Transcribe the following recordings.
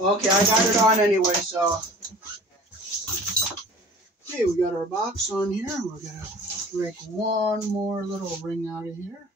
Okay, I got it on anyway, so. Okay, we got our box on here. We're going to break one more little ring out of here.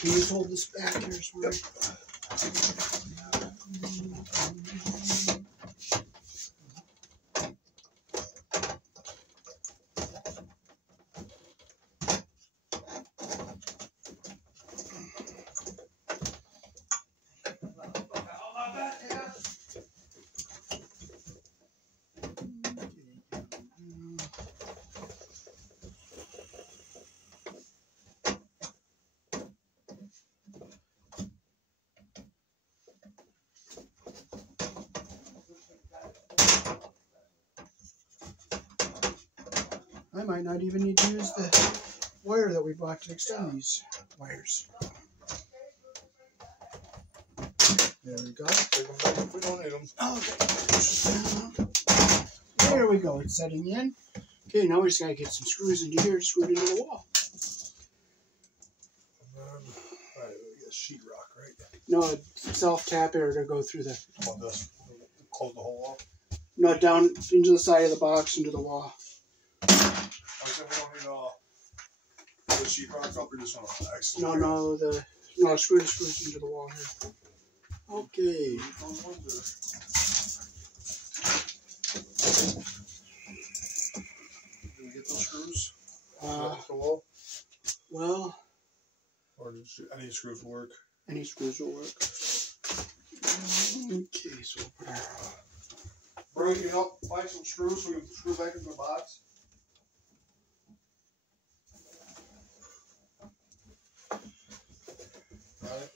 Can you hold this back here, Swear? I might not even need to use the wire that we bought to extend these wires. There we go. Take them back if we don't need them. Okay. There we go. It's setting in. Okay, now we just gotta get some screws into here to screw it into the wall. Alright, we got sheetrock, right? No, self-tap it to go through the... On this, close the hole off. No, down into the side of the box, into the wall. I said we don't need the sheetrock up, or just want to excellent. No, screw the screws into the wall here. Okay. Did we get those screws? Well, or any screws will work. Any screws will work. Okay, so we'll put our... Bro, can you help find some screws so we can screw back into the box? Got it.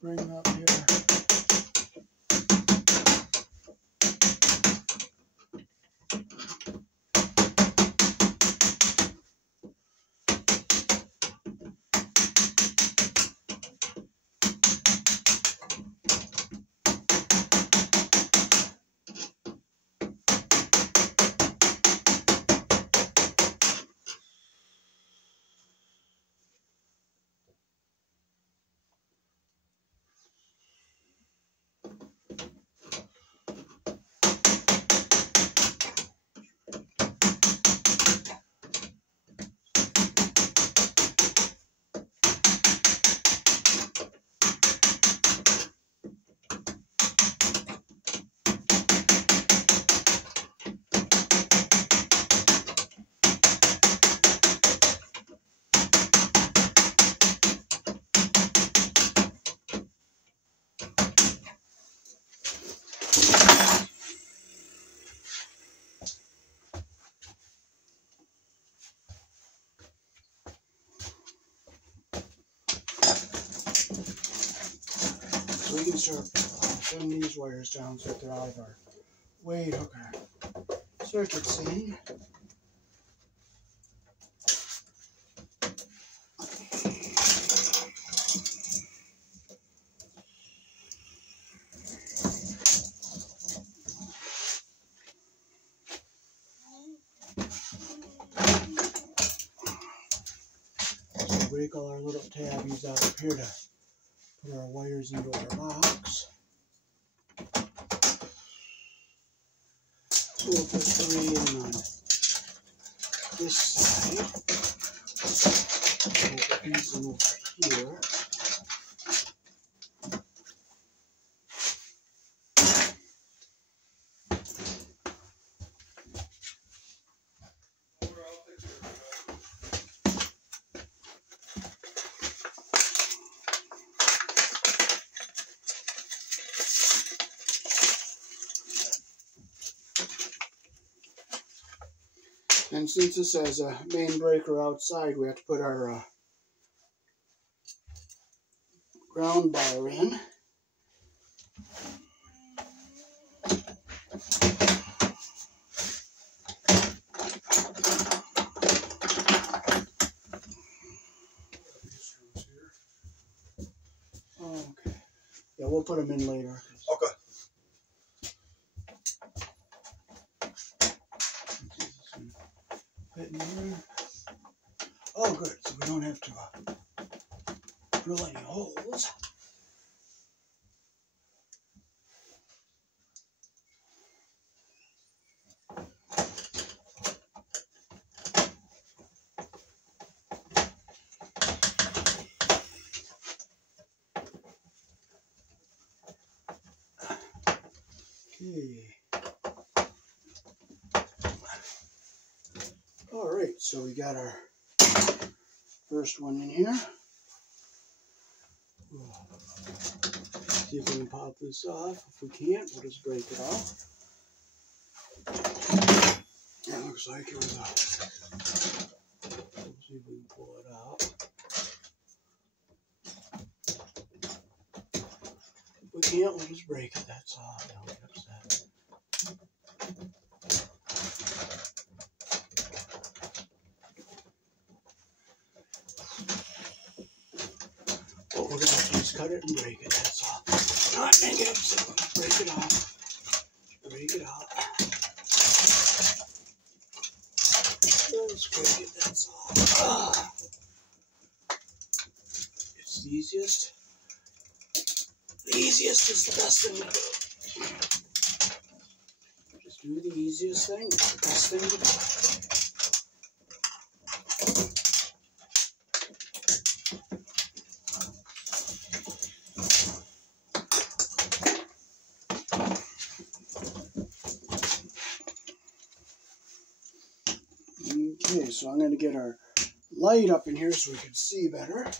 Bring up here. So we can start putting these wires down so that they're out of our weight hooker circuit scene. So break all our little tabbies out up here to put our wires into our box. So we'll put 3 in on this side. We'll put these in over here. And since this has a main breaker outside, we have to put our ground bar in. Okay. Yeah, we'll put them in later. Okay. Fit in there. Oh, good. So we don't have to drill any holes. Okay. All right, so we got our first one in here. See if we can pop this off. If we can't, we'll just break it off. It looks like it was a... We'll see if we can pull it out. If we can't, we'll just break it, that's all. Don't get upset. What we're going to have to do is cut it and break it, that's all. Not make it upset, break it off. Break it off. Just break it, that's all. It's the easiest. The easiest is the best thing to do. Just do the easiest thing, it's the best thing to do. Okay, so I'm going to get our light up in here so we can see better.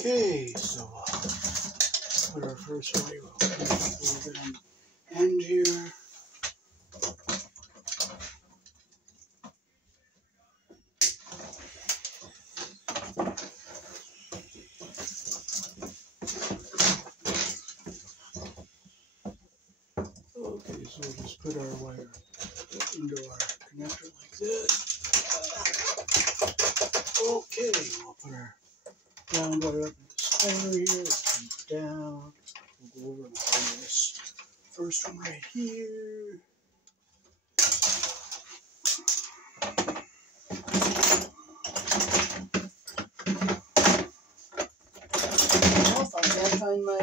Okay, so put our first wire a little bit on the end here. Okay, so we'll just put our wire into our connector like this. Okay, we'll put our ground wire up in the spider here, come down. We'll go over and hold this first one right here. Well, if I can't find my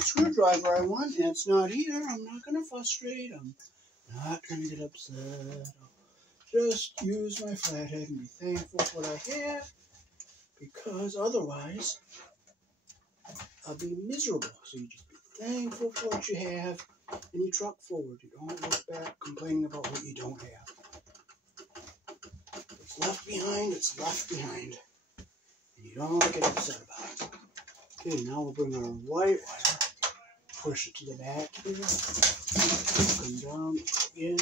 screwdriver I want and it's not here, I'm not going to frustrate. I'm not going to get upset. I'll just use my flathead and be thankful for what I have, because otherwise I'll be miserable. So you just be thankful for what you have and you truck forward. You don't look back complaining about what you don't have. What's left behind, it's left behind. And you don't get upset about it. Okay, now we'll bring our white wire, push it to the back here, come down, in,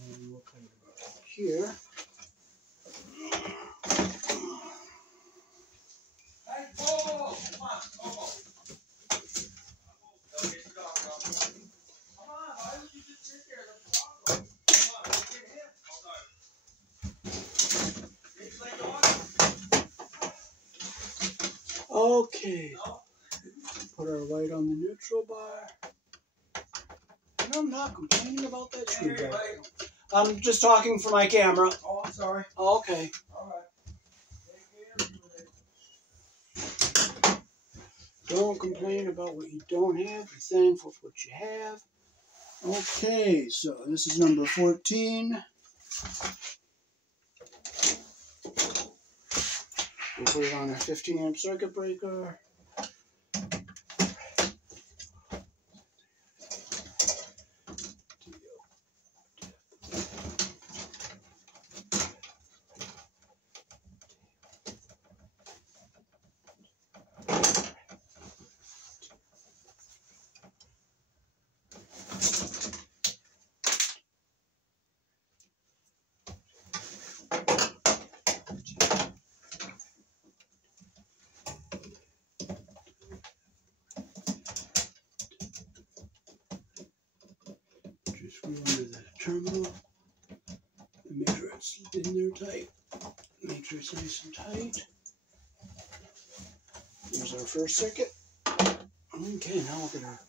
and we'll cut it about here. Hey, Bobo! Come on, Bobo! Come on, why would you just sit there? Let's walk. Come on, let's get him. Okay, put our light on the neutral bar. And I'm not complaining about that screwdriver. I'm just talking for my camera. Oh, I'm sorry. Oh, okay. All right. Don't complain about what you don't have. Be thankful for what you have. Okay, so this is number 14. We'll put it on a 15 amp circuit breaker. Screw under the terminal and make sure it's in there tight. Make sure it's nice and tight. Here's our first circuit. Okay, now we'll get our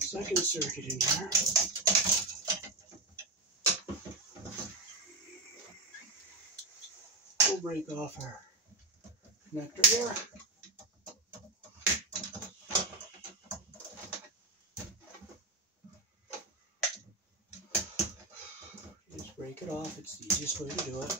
second circuit in here. We'll break off our connector here. Just break it off. It's the easiest way to do it.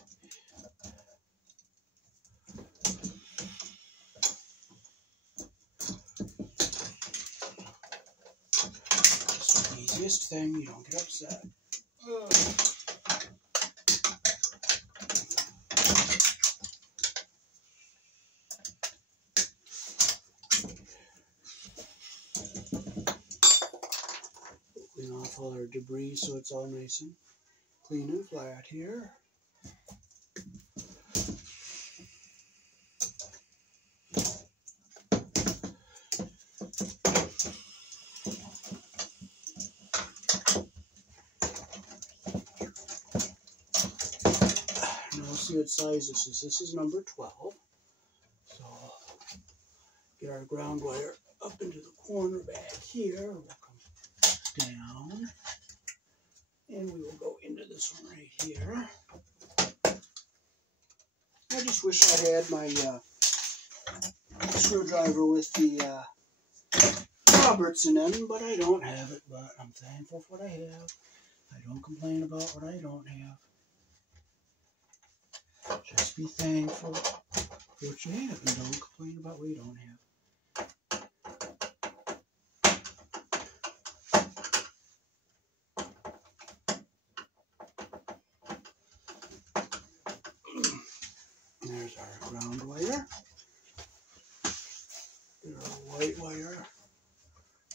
It's the easiest thing. You don't get upset. Clean off all our debris so it's all nice and clean and flat here. Now we'll see what size this is. This is number 12. So get our ground wire up into the corner back here. We'll come down. And we will go into this one right here. I just wish I had my screwdriver with the Robertson in, but I don't have it. But I'm thankful for what I have. I don't complain about what I don't have. Just be thankful for what you have and don't complain about what you don't have. There's our ground wire. There's our white wire.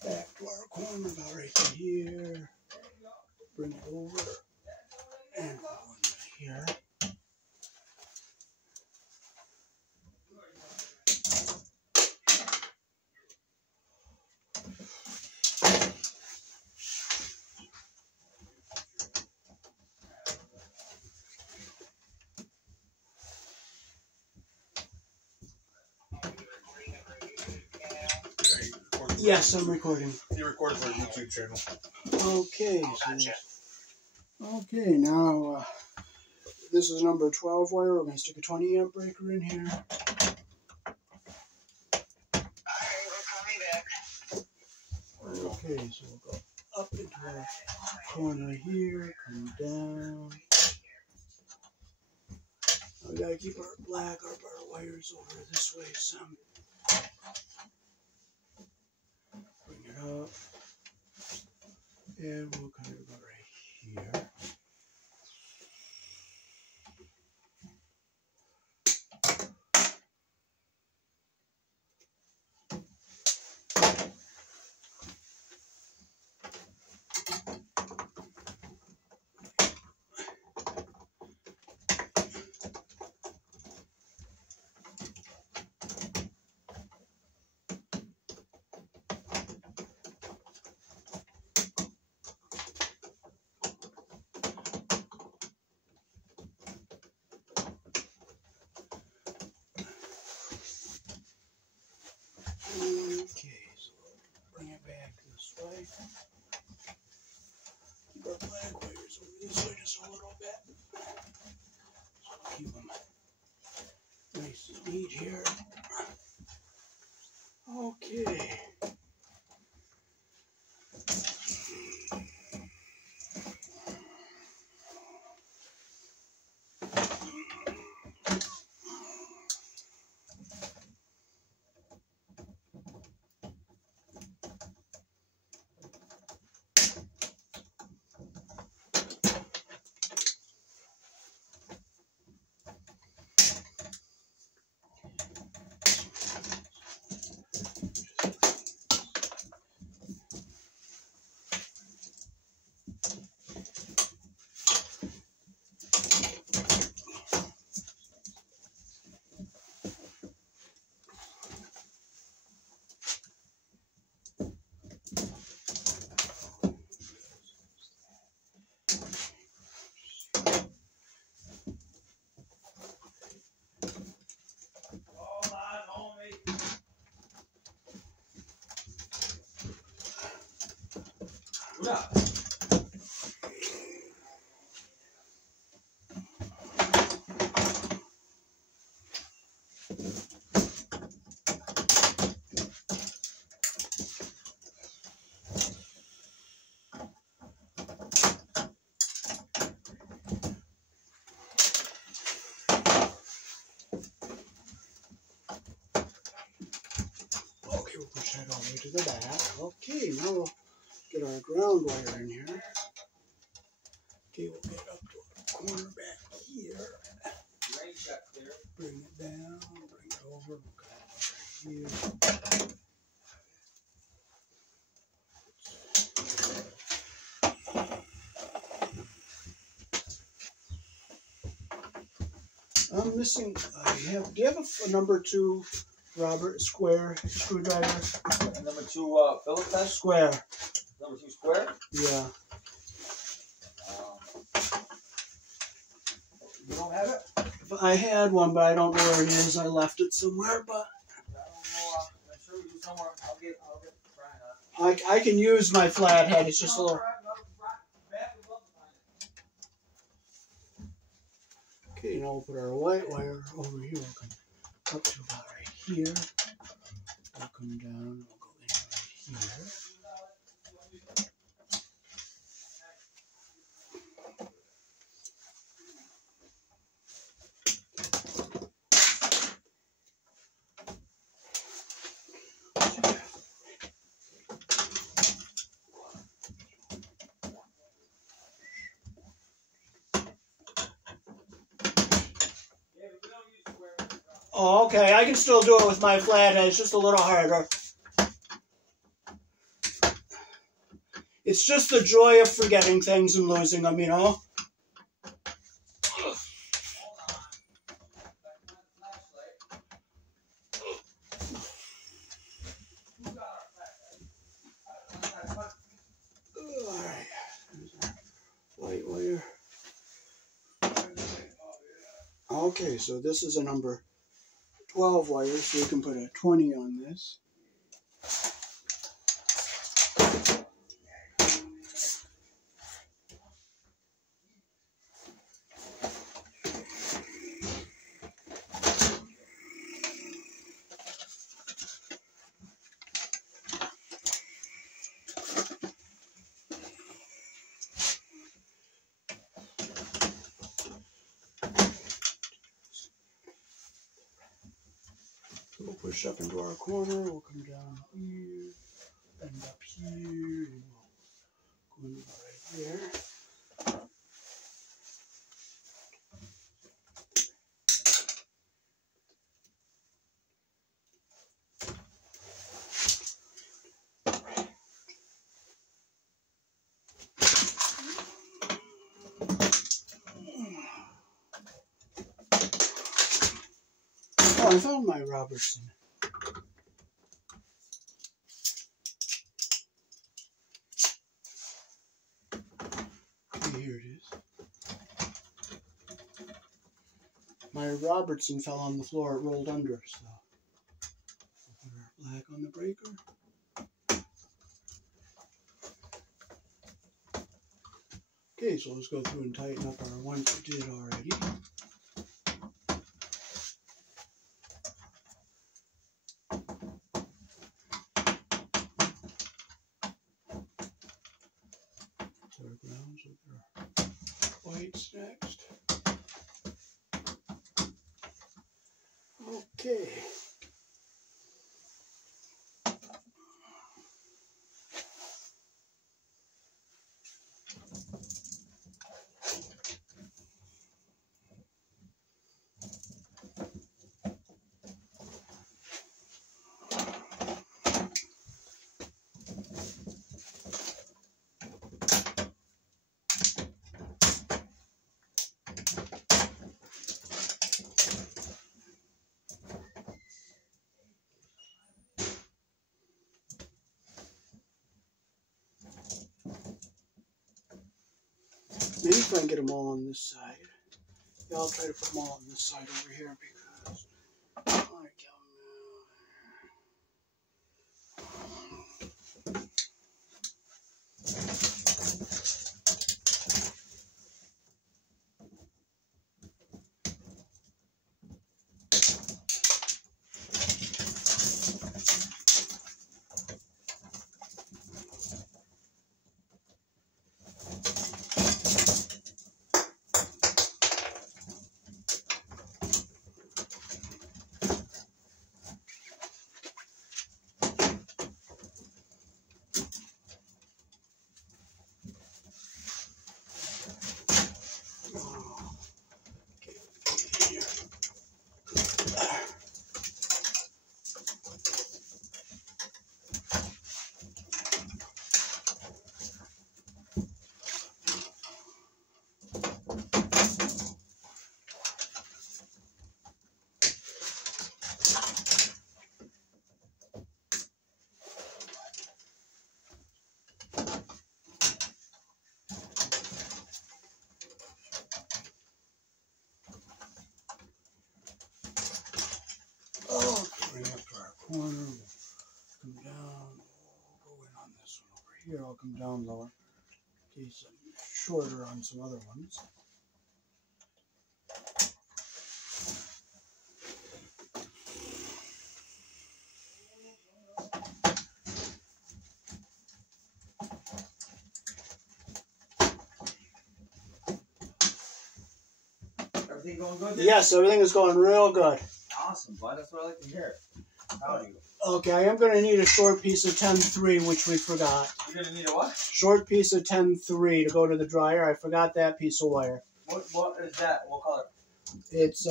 Back to our corner, about right here. Bring it over and go in here. Yes, I'm recording. You recorded for a YouTube channel. Okay, okay, now this is number 12 wire. We're going to stick a 20 amp breaker in here. Okay, so we'll go up into our corner here, come down. Now we got to keep our black up our wires over this way some. Bring it up. And we'll cut it about right here. Okay, so bring it back this way. Keep our black wires over this way just a little bit. So keep them nice and neat here. Okay. Yeah. Okay, we'll push that all the way to the back. Okay, now we'll get our ground wire in here. Okay, we'll get up to our corner back here. Bring it down, bring it over, we'll cut it right here. I'm missing, do you have a number 2, Robert, square screwdriver? Number 2, Phillips head? Square. Number 2 square? Yeah. You don't have it? I had one, but I don't know where it is. I left it somewhere, but I don't know. I'm sure we do somewhere. I'll get trying that. I can use my flathead. It's just a little. Okay, now we'll put our white wire over here. We'll come up to about right here. We'll come down. We'll go in right here. Oh, okay. I can still do it with my flathead. It's just a little harder. It's just the joy of forgetting things and losing them, you know? Alright. White wire. Okay, so this is a number 12 wire, so you can put a 20 on this. We'll push up into our corner, we'll come down here, bend up here, and we'll go right there. Oh, I found my Robertson. Okay, here it is. My Robertson fell on the floor, it rolled under, so we'll put our black on the breaker. Okay, so let's go through and tighten up our ones we did already. So our grounds with our whites next. Okay. Maybe if I can get them all on this side. Yeah, I'll try to put them all on this side over here because I corner. We'll come down. We'll go in on this one over here. I'll come down lower. In case I'm shorter on some other ones. Everything going good? Yes, everything is going real good. Awesome, bud. That's what I like to hear. Howdy. Okay, I am going to need a short piece of 10-3, which we forgot. You're going to need a what? Short piece of 10-3 to go to the dryer. I forgot that piece of wire. What is that? What color? It's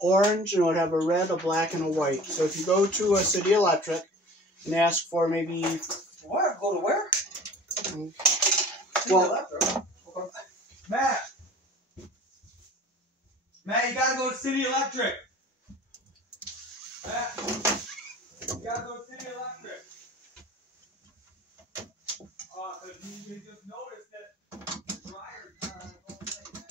orange, and it would have a red, a black, and a white. So if you go to a City Electric and ask for maybe... Where? Go to where? Well, okay. Matt, you gotta go to City Electric. Matt, you gotta go to City Electric. Cause you just noticed that the dryer's not on its own thing, man.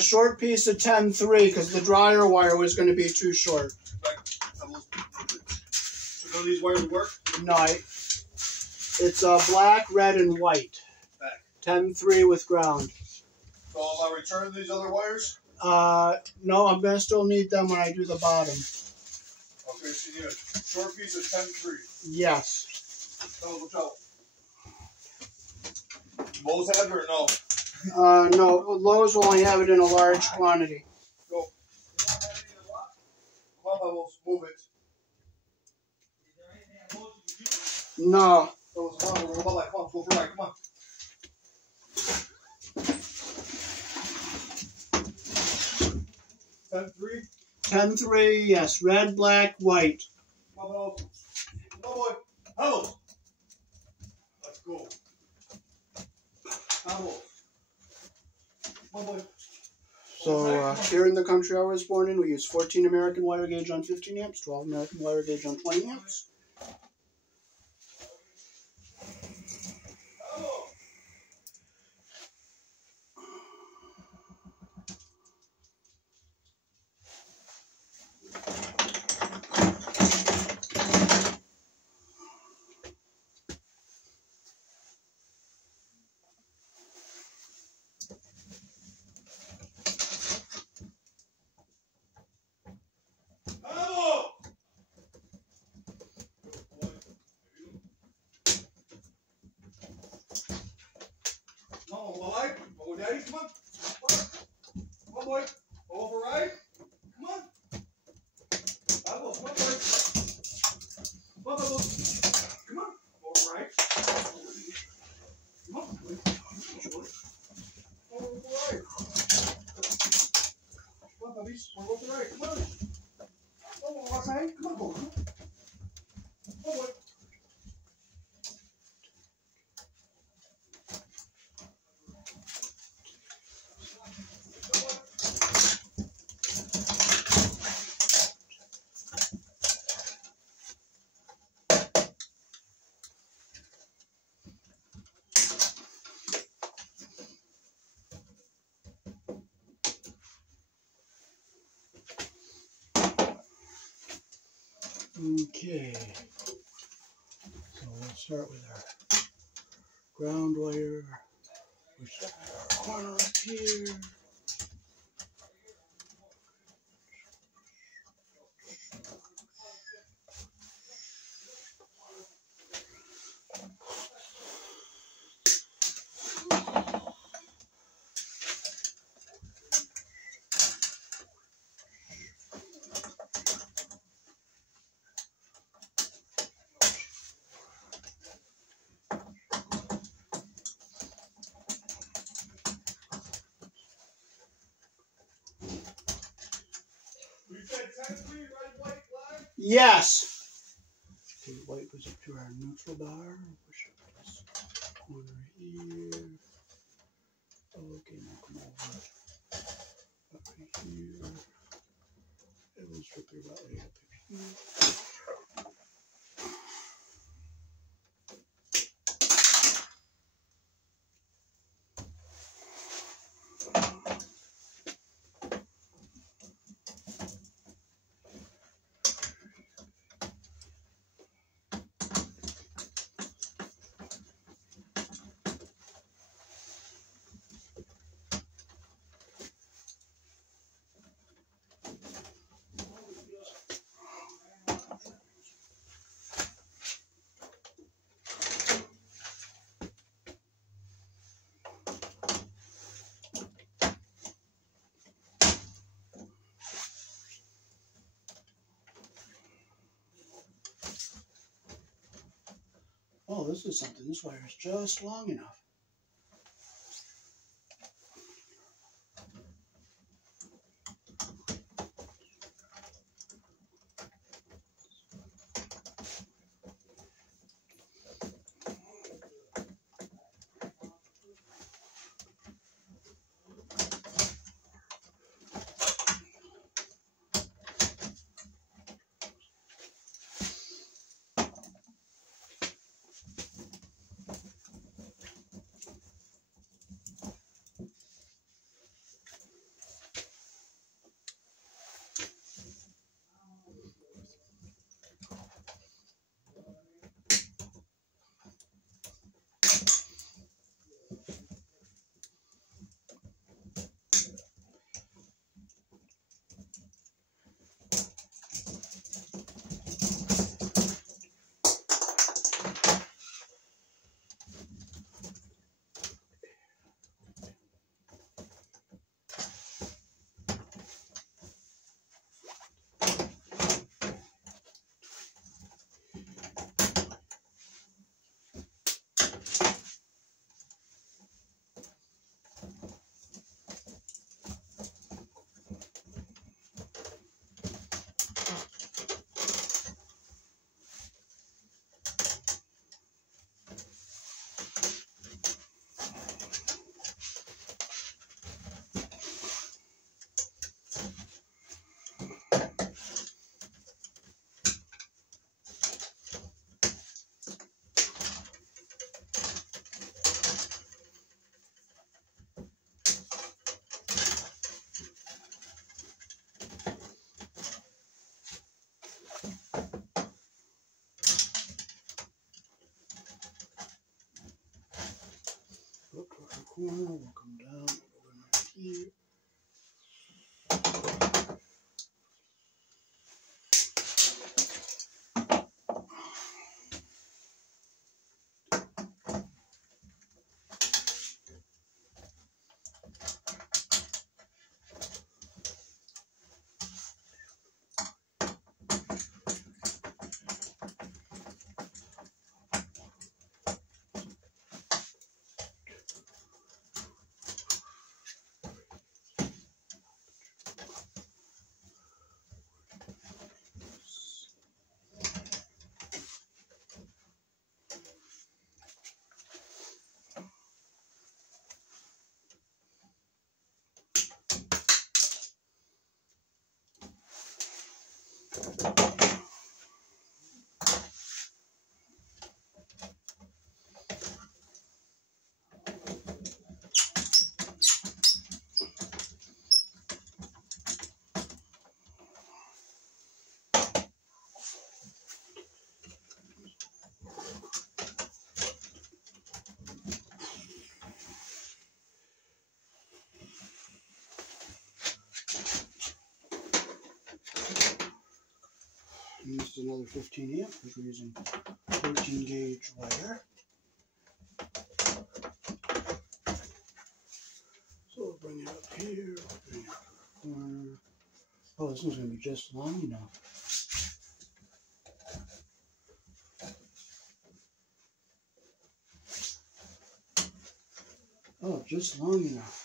Short piece of 10-3 because the dryer wire was going to be too short. So none of these wires work? No, it's black, red, and white. Back. 10-3 with ground. So am I returning these other wires? No, I'm going to still need them when I do the bottom. Okay, so you need a short piece of 10-3. Yes. Tell us what's out. Lowe's have it or no? No, Lowe's will only have it in a large quantity. Go. Come on, Bubbles, move it. No. Bubbles, come on, come on, go for right, come on. Ten-3? 10-3, yes. Red, black, white. Come on, Bubbles. Come on, boy. Bubbles. Let's go. Bubbles. So here in the country I was born in, we use 14 American wire gauge on 15 amps, 12 American wire gauge on 20 amps. Daddy, come on. Come on, boy. Over right. Come on. Bubbles, come on, boy. Come on, Bubbles. Come on. Over right. Come on, boy. Over right. Come on, puppies. We're over right. Come on. Come on, outside. Come on, boy. Come on, boy. Okay, so we'll start with our ground wire. We start at our corner up here. Yes. Okay, white goes up to our neutral bar. Push up this corner here. Okay, now come over Up here. Everyone's tripping about it up here. Oh, this is something. This wire is just long enough. Look toward the corner, we'll come down, we'll go in right here. This is another 15 amp because we're using 13 gauge wire. So we'll bring it up here, bring it up to the corner. Oh, this one's going to be just long enough. Oh, just long enough.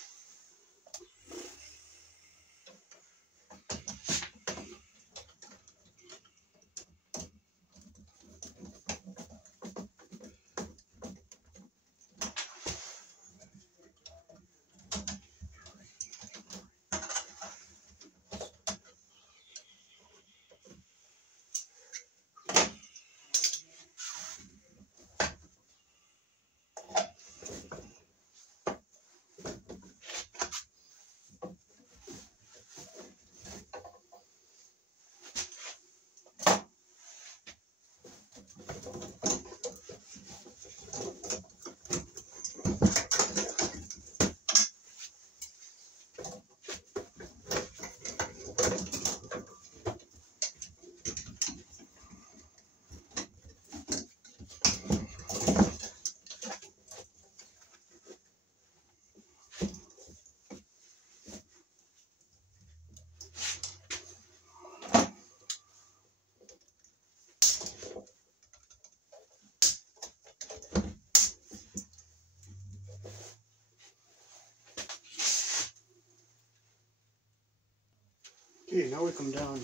Okay, now we come down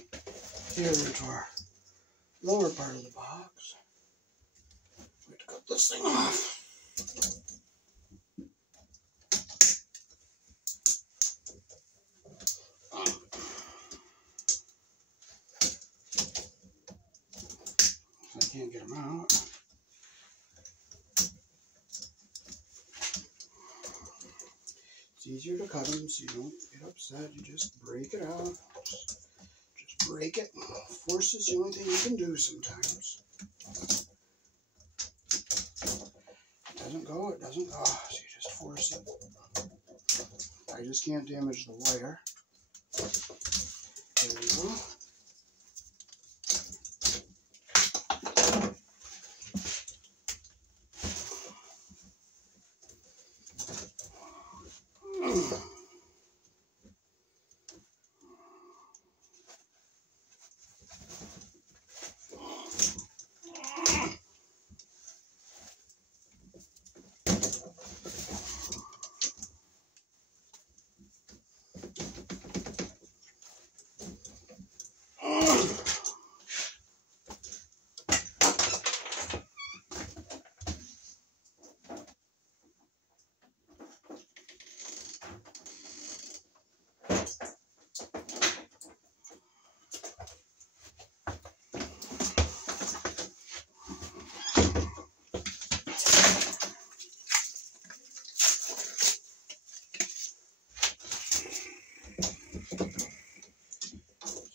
here into our lower part of the box. We have to cut this thing off. I can't get them out. It's easier to cut them so you don't get upset. You just break it out. Just break it. Force is the only thing you can do sometimes. It doesn't go, it doesn't go. So you just force it. I just can't damage the wire. There we go.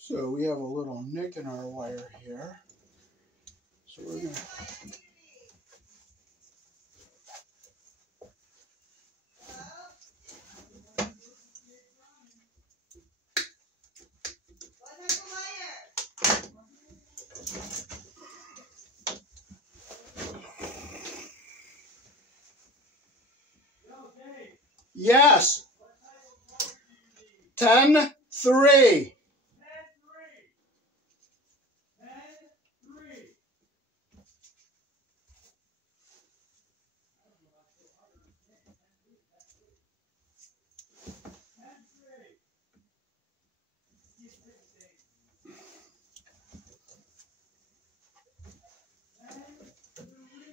So we have a little nick in our wire here. So we're going to Yes. 10-3.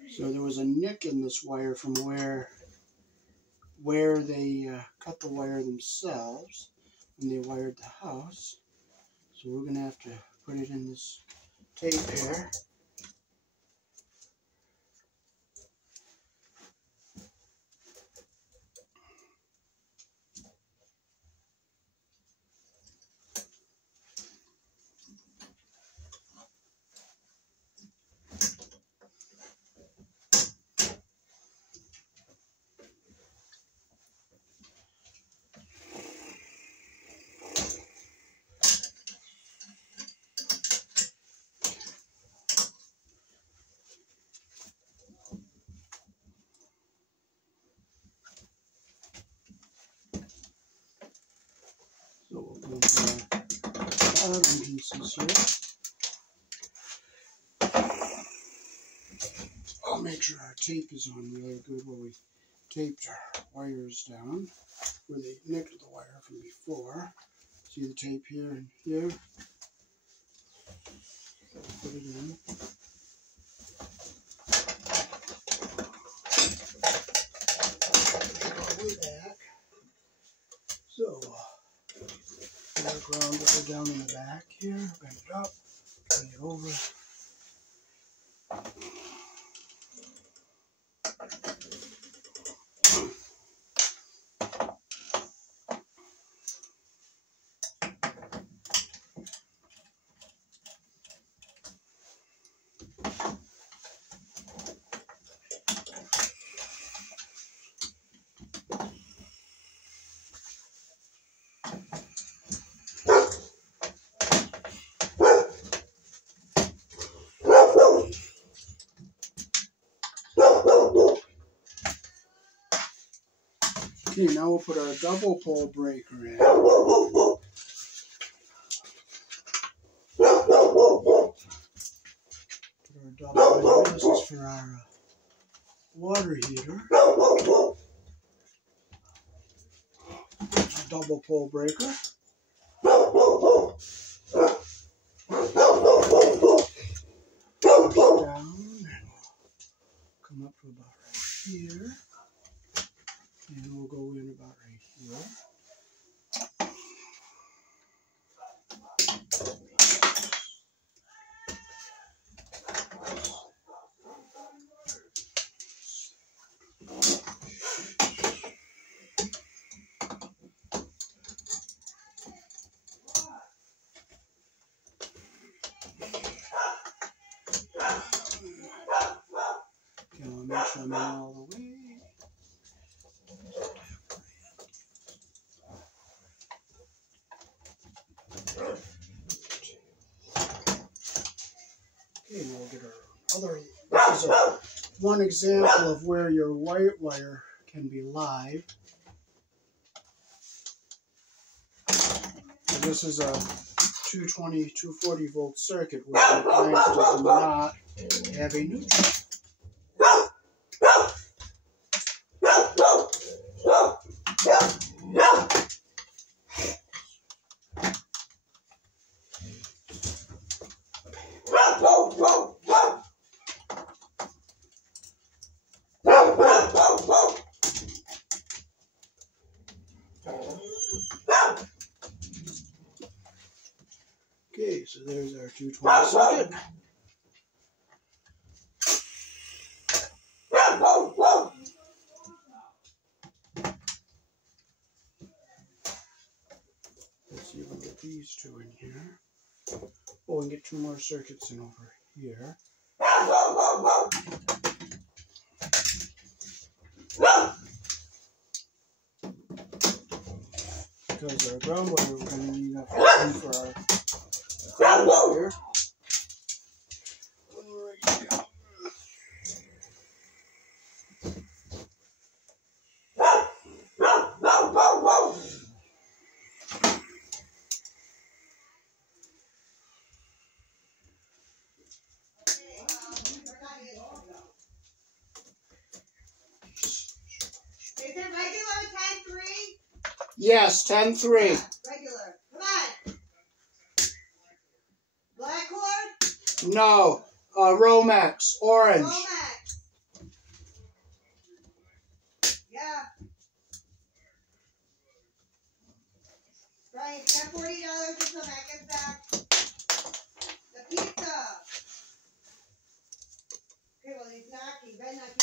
So there was a nick in this wire from where they cut the wire themselves when they wired the house. So we're going to have to put it in this tape here. So we'll go for our bottom pieces here. I'll make sure our tape is on really good where we taped our wires down, where they nicked the wire from before. See the tape here and here? So put it in. All the way back. So, ground it down in the back here, bend it up, bend it over. Okay, now we'll put our double pole breaker in. Put our double in. This is for our water heater. Double pole breaker. Push down and come up to about right here. And we'll go in about right here. Okay, I'll make sure I'm in all the way. Okay, now we'll get our other. This is one example of where your white wire can be live. So this is a 220, 240 volt circuit where the appliance does not have a neutral. Okay, so there's our 220 circuit. Let's see if we can get these two in here. Oh, we can get two more circuits in over here. Because our ground wire, we're going to need enough room for our ground wire. Yes, 10-3. Regular. Come on. Black cord? No, Romex, orange. Romex. Yeah. Brian, got $40 or some mac and back. The pizza. Okay, well, he's knocking. Ben knocking.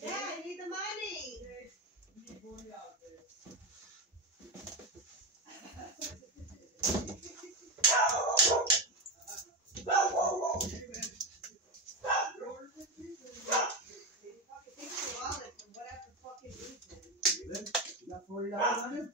Yeah, I need the money. You got $40 on it?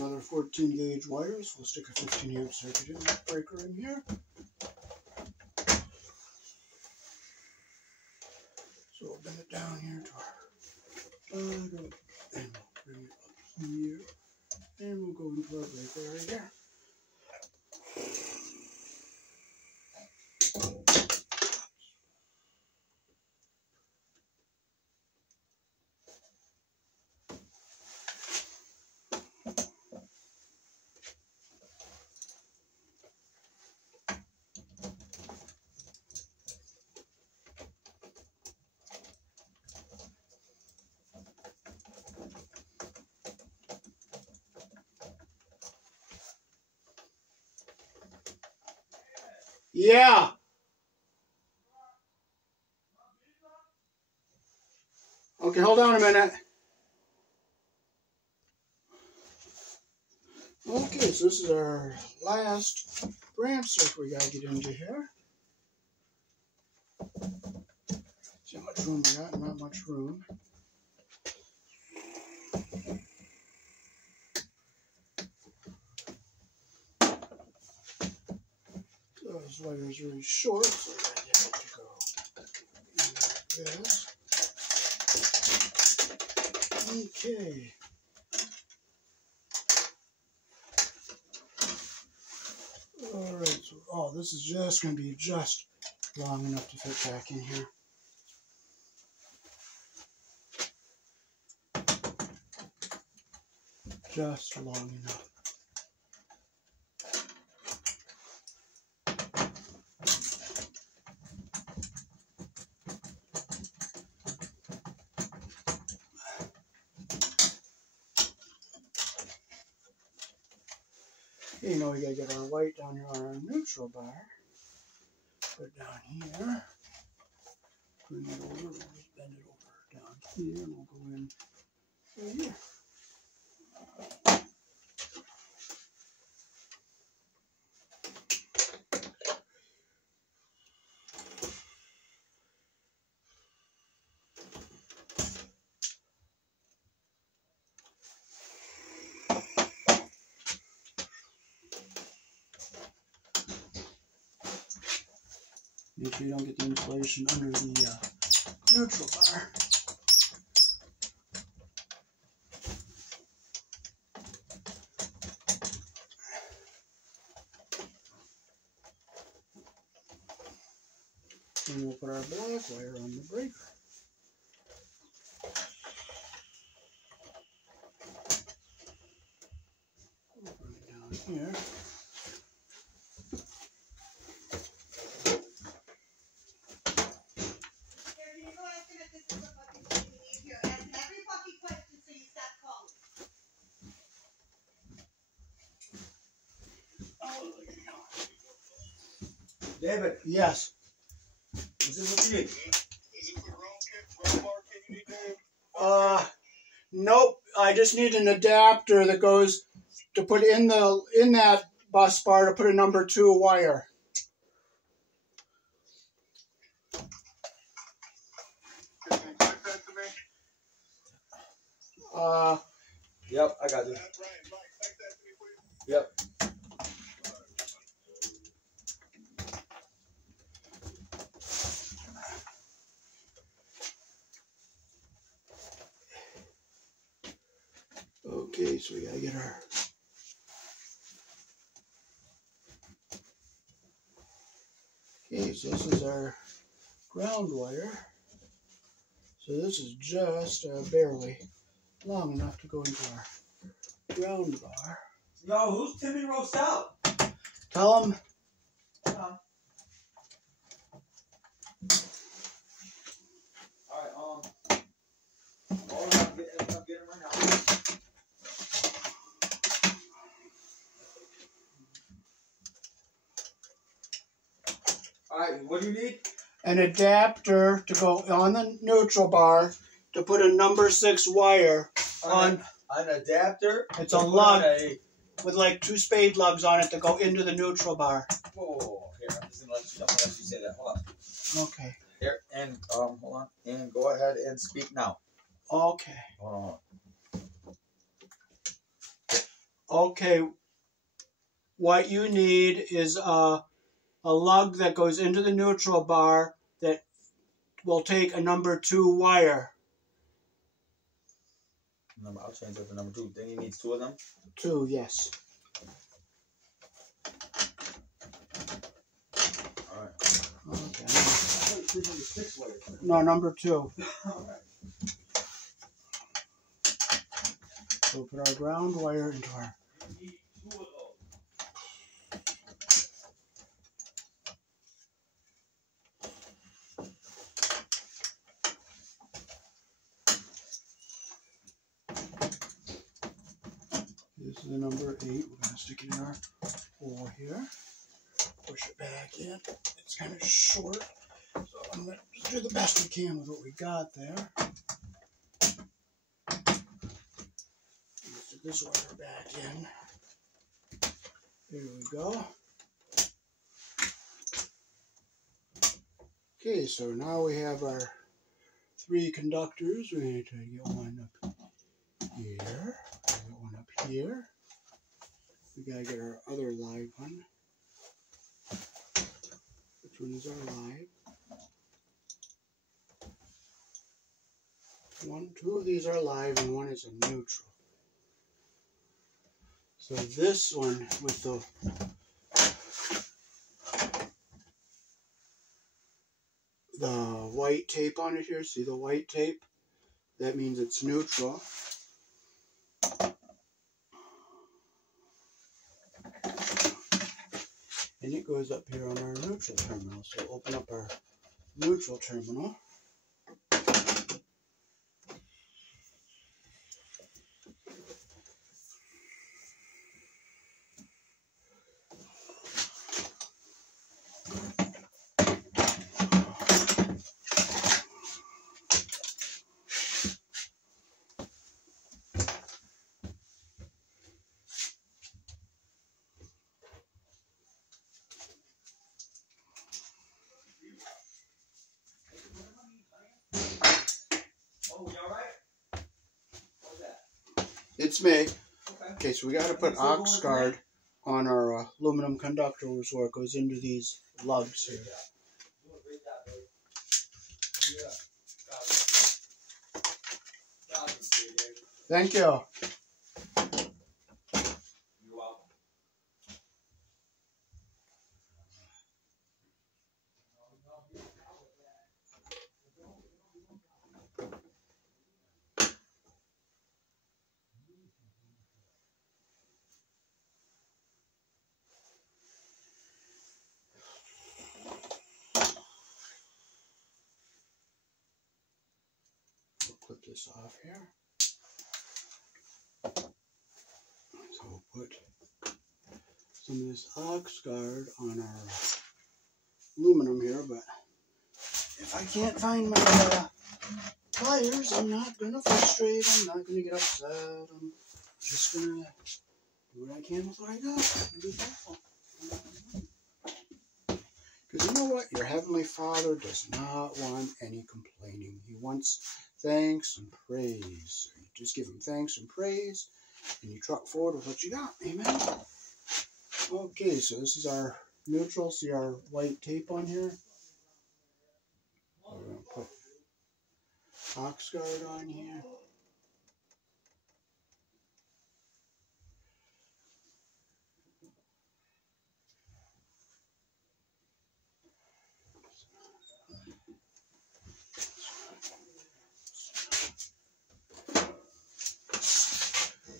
Another 14 gauge wire, so we'll stick a 15 amp circuit breaker in here. So we'll bend it down here to our bottom, and we'll bring it up here, and we'll go into our breaker right here. Yeah. Okay, hold on a minute. Okay, so this is our last branch circuit we gotta get into here. See how much room we got? Not much room. This wire is really short, so I gotta get it to go like this. Okay. Alright, so this is just gonna be just long enough to fit back in here. Just long enough. You know, we gotta get our white down here on our neutral bar. Put it down here. Bring it over. We'll just bend it over down here, and we'll go in right here. Make sure you don't get the insulation under the neutral bar. And we'll put our black wire on the breaker. We'll run it down here. David, Yes. is this what you need? Is it the ground bar kit you need, Dave? Nope. I just need an adapter that goes to put in that bus bar to put a number 2 wire. Can you type that to me? Yep, I got it. Right, type that to me, please. Yep. Okay, so we gotta get our so this is our ground wire. So this is just barely long enough to go into our ground bar. Yo, who's Timmy Rosell? Tell him. Alright, I'm getting him right now. Alright, what do you need? An adapter to go on the neutral bar to put a number 6 wire on. An adapter? It's a lug with like 2 spade lugs on it to go into the neutral bar. Whoa, here, I'm just gonna let you say that. Hold on. Okay. Here, and hold on. And go ahead and speak now. Okay. Hold on. Okay, what you need is a lug that goes into the neutral bar that will take a number 2 wire. I'll change that to number 2. Then he needs 2 of them? 2, yes. Alright. Okay. 6 wires. No, number 2. Alright. So we'll put our ground wire into our... You need 2 of those. This is the number 8. We're going to stick it in our hole here. Push it back in. It's kind of short, so I'm going to do the best we can with what we got there. Stick this wire back in. There we go. Okay, so now we have our 3 conductors. We're going to try to get one up here. Get one up here. We gotta get our other live one. Which one is our live? 2 of these are live and 1 is a neutral. So this one with the white tape on it here, see the white tape? That means it's neutral. And it goes up here on our neutral terminal. So open up our neutral terminal. It's me. Okay, so we got to put ox guard on our aluminum conductors where it goes into these lugs here. Thank you. You're welcome. We'll clip this off here. So we'll put some of this ox guard on our aluminum here, but if I can't find my pliers, I'm not going to frustrate, I'm not going to get upset, I'm just going to do what I can with what I got and be thankful. Because you know what? Your Heavenly Father does not want any complaining. He wants thanks and praise. So you just give Him thanks and praise, and you truck forward with what you got. Amen? Okay, so this is our neutral. See our white tape on here? We're going to put ox guard on here.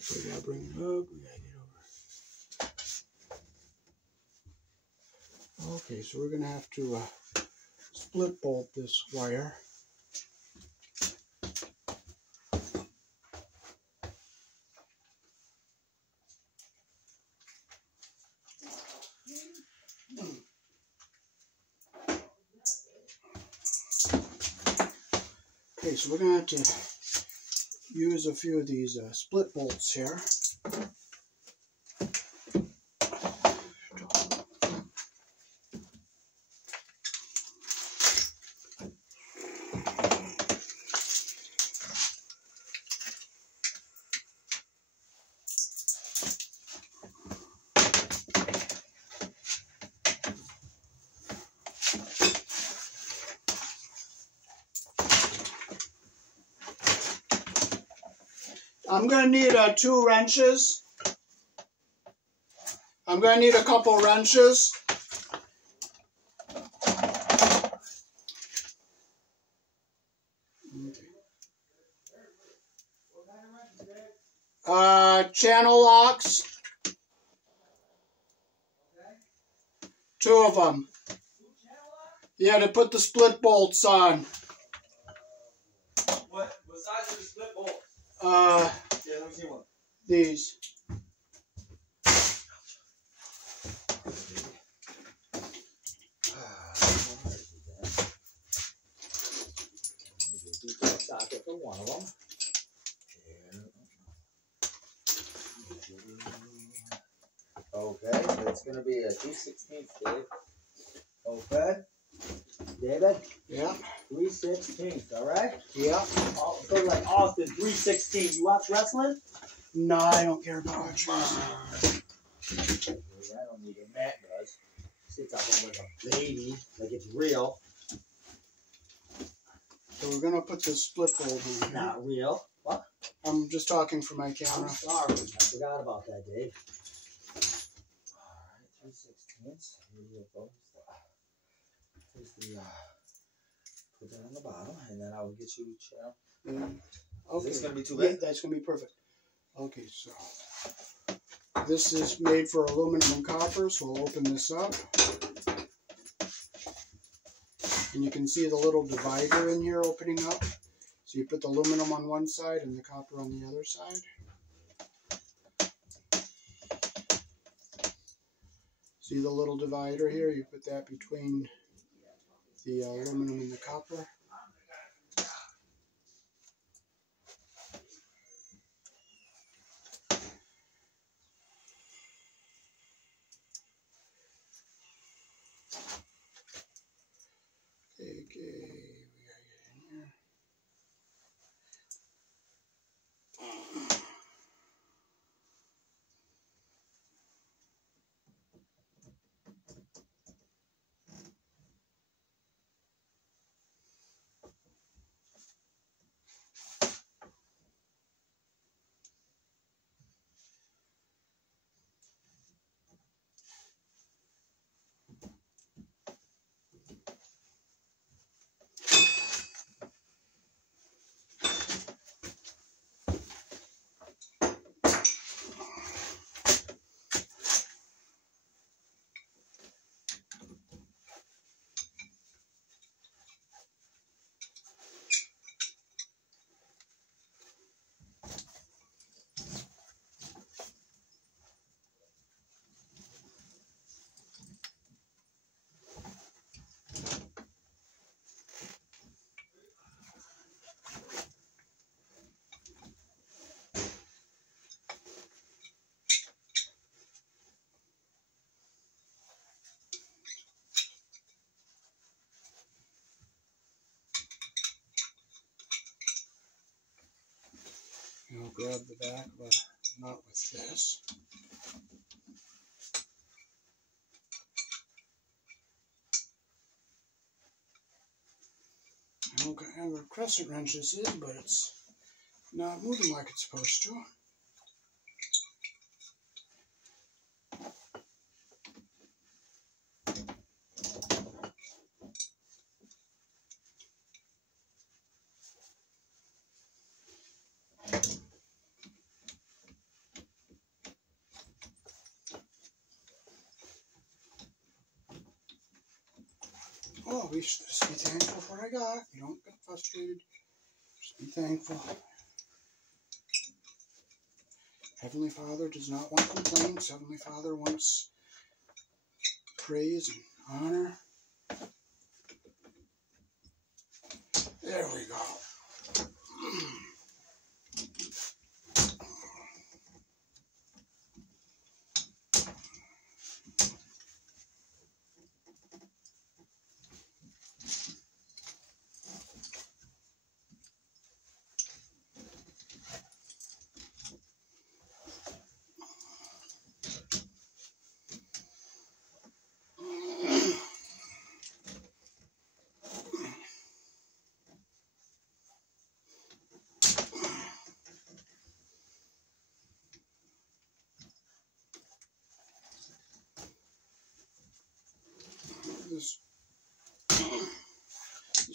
So we gotta bring it up, we gotta get over. Okay, so we're gonna have to split bolt this wire. Okay, so we're gonna have to use a few of these split bolts here. I'm going to need 2 wrenches. I'm going to need a couple wrenches. Channel locks. 2 of them. Yeah, to put the split bolts on. What size are the split bolts? Yeah, let me see one. These. Socket for one of them. Okay, so it's going to be a 3/16, Dave. Okay. David? Yeah. 3/16, all right? Yeah. So like Austin, 3/16. You watch wrestling? No, I don't care about watching. I don't need it. Matt does. Sits out there like a baby, like it's real. So we're going to put the split bolt in here. Not real. What? I'm just talking for my I'm camera. sorry. I forgot about that, Dave. Alright, 3/16. Here you go. Here's the, put that on the bottom, and then I will get you a chair. Okay. Is this going to be too Yeah, big? that's going to be perfect. Okay, so this is made for aluminum and copper, so we'll open this up. And you can see the little divider in here opening up. So you put the aluminum on one side and the copper on the other side. See the little divider here? You put that between the aluminum and the copper. Okay, we gotta get in here. I'll grab the back, but not with this. I don't know where crescent wrenches is, but it's not moving like it's supposed to. Oh, we should just be thankful for what I got. You don't get frustrated. Just be thankful. Heavenly Father does not want complaints. Heavenly Father wants praise and honor. There we go.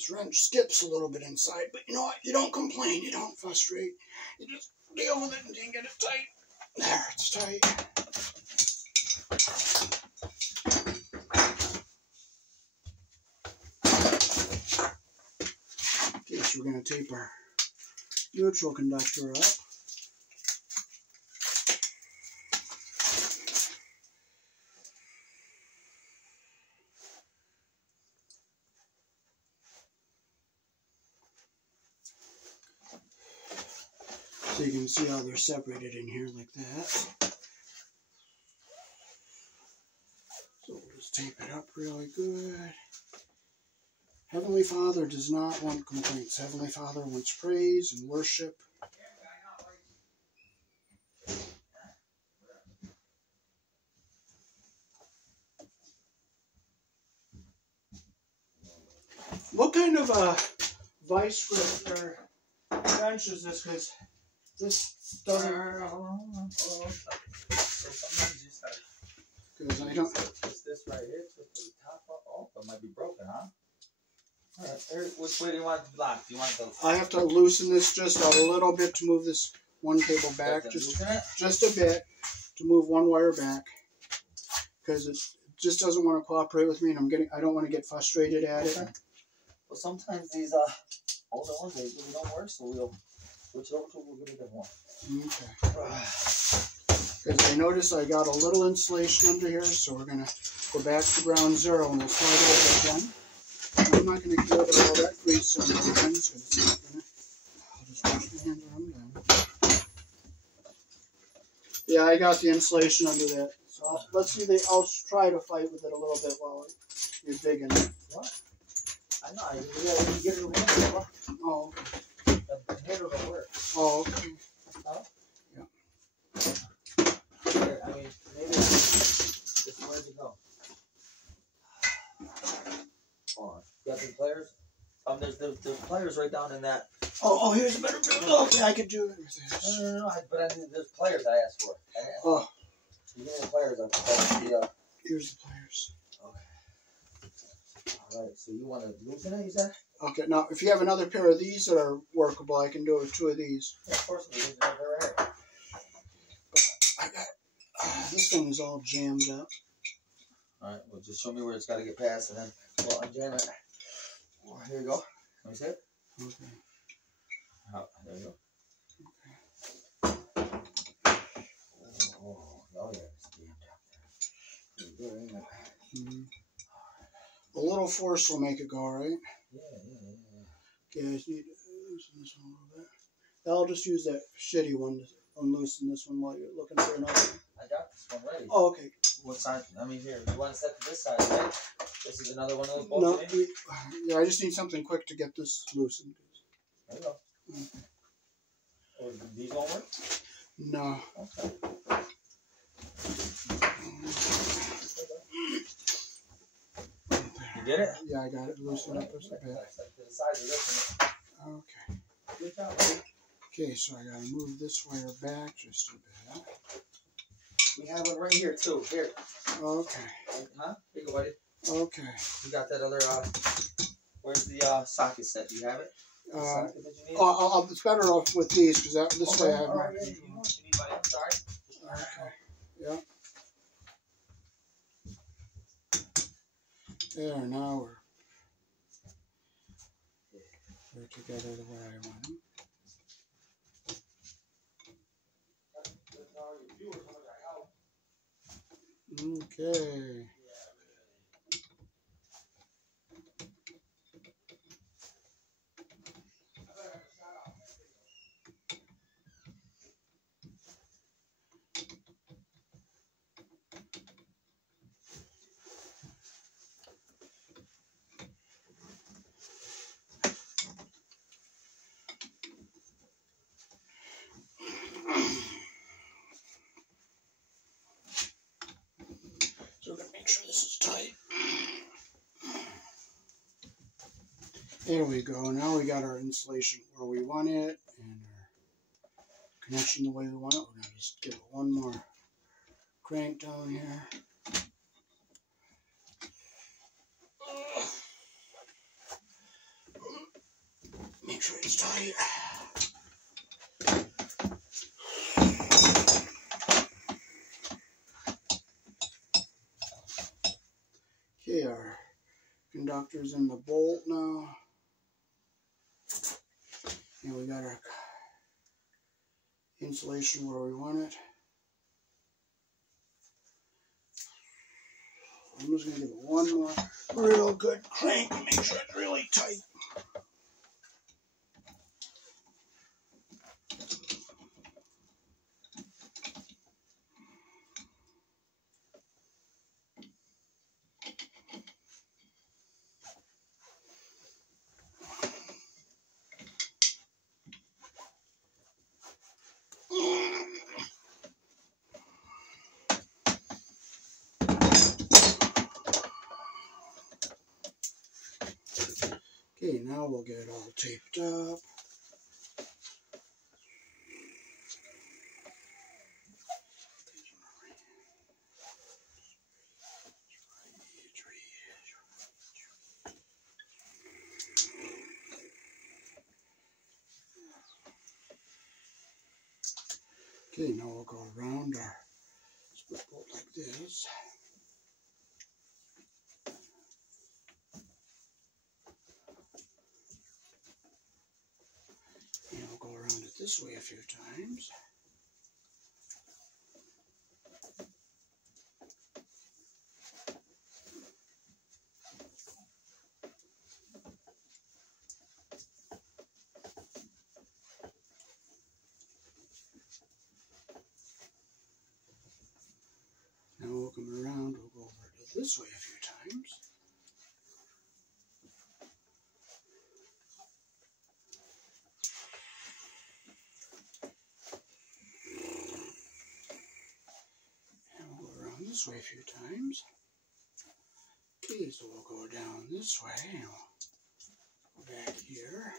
This wrench skips a little bit inside, but you know what? You don't complain. You don't frustrate. You just deal with it and get it tight. There, it's tight. Okay, so we're going to tape our neutral conductor up. So you can see how they're separated in here like that. So we'll just tape it up really good. Heavenly Father does not want complaints. Heavenly Father wants praise and worship. What kind of a vice grip or wrench is this? Because this doesn't. Because I don't. It's this right here. Twist the top up. Oh, it might be broken, huh? All right. Here, which way do you want it to block? Do you want the? I have to loosen this just a little bit to move this one cable back, just a bit to move one wire back, because it just doesn't want to cooperate with me, and I don't want to get frustrated at it. Well, sometimes these older ones they really don't work, so we'll switch it over to we'll get a different one. Okay. Because I notice I got a little insulation under here, so we're gonna go back to ground zero and we'll start over again. I'm not gonna get rid of all that grease on the ends, because it's not gonna. I'll just wash my hands when I'm done. Yeah, I got the insulation under that. So let's see. I'll try to fight with it a little bit while you're digging it. What? I know. You gotta get it away. Oh. The handle don't work. Oh. Okay. Huh? Yeah. Here, I mean, maybe just where to go. Hold on. You got the pliers? There's pliers right down in that. Oh, here's a better build. Okay, I could do it with this. No. But I mean, there's pliers I asked for. Oh. You get the pliers. Here's the pliers. Okay. Alright, so you want to loosen it, you said? Okay, now if you have another pair of these that are workable, I can do it with two of these. Yeah, of course, they're right here. I got this thing is all jammed up. Alright, well, just show me where it's got to get past, and then we'll unjam it. Oh, here you go. Let me see it. Okay. Oh, there you go. Oh, yeah, it's jammed up there. Pretty good, ain't it? Mm-hmm. A little force will make it go, right? Yeah. Okay, I just need to loosen this one a little bit. I'll just use that shitty one to unloosen this one while you're looking for another one. I got this one ready. Oh, okay. What side? I mean, here, you want to set to this side, right? This is another one of those No, bolts. yeah, I just need something quick to get this loosened. There you go. Okay. Oh, these won't work? No. Okay. You get it? Yeah, I got it loosened up just a bit. Set to the side of this one. Okay. Good job, buddy. Okay, so I gotta move this wire back just a bit. We have one right here, too. Here. Okay. Huh? Here you go, buddy. Okay. You got that other, where's the socket set? Do you have it? The socket that you need? It's better off with these because this way I have all more. right, yeah, you know what you need, buddy. I'm sorry. Okay. Yeah. There, now we're together the way I want them. Okay. So we're going to make sure this is tight. There we go. Now we got our insulation where we want it and our connection the way we want it. We're going to just give it one more crank down here. tight. Okay, our conductor's in the bolt now. And we got our insulation where we want it. I'm just going to give it one more real good crank to make sure it's really tight. Okay, now we'll get it all taped up. Okay, now we'll go around our split bolt like this. And we'll go around it this way a few times. Now we'll come around, we'll go over to this way a few times. And we'll go around this way a few times. Okay, so we'll go down this way and we'll go back here.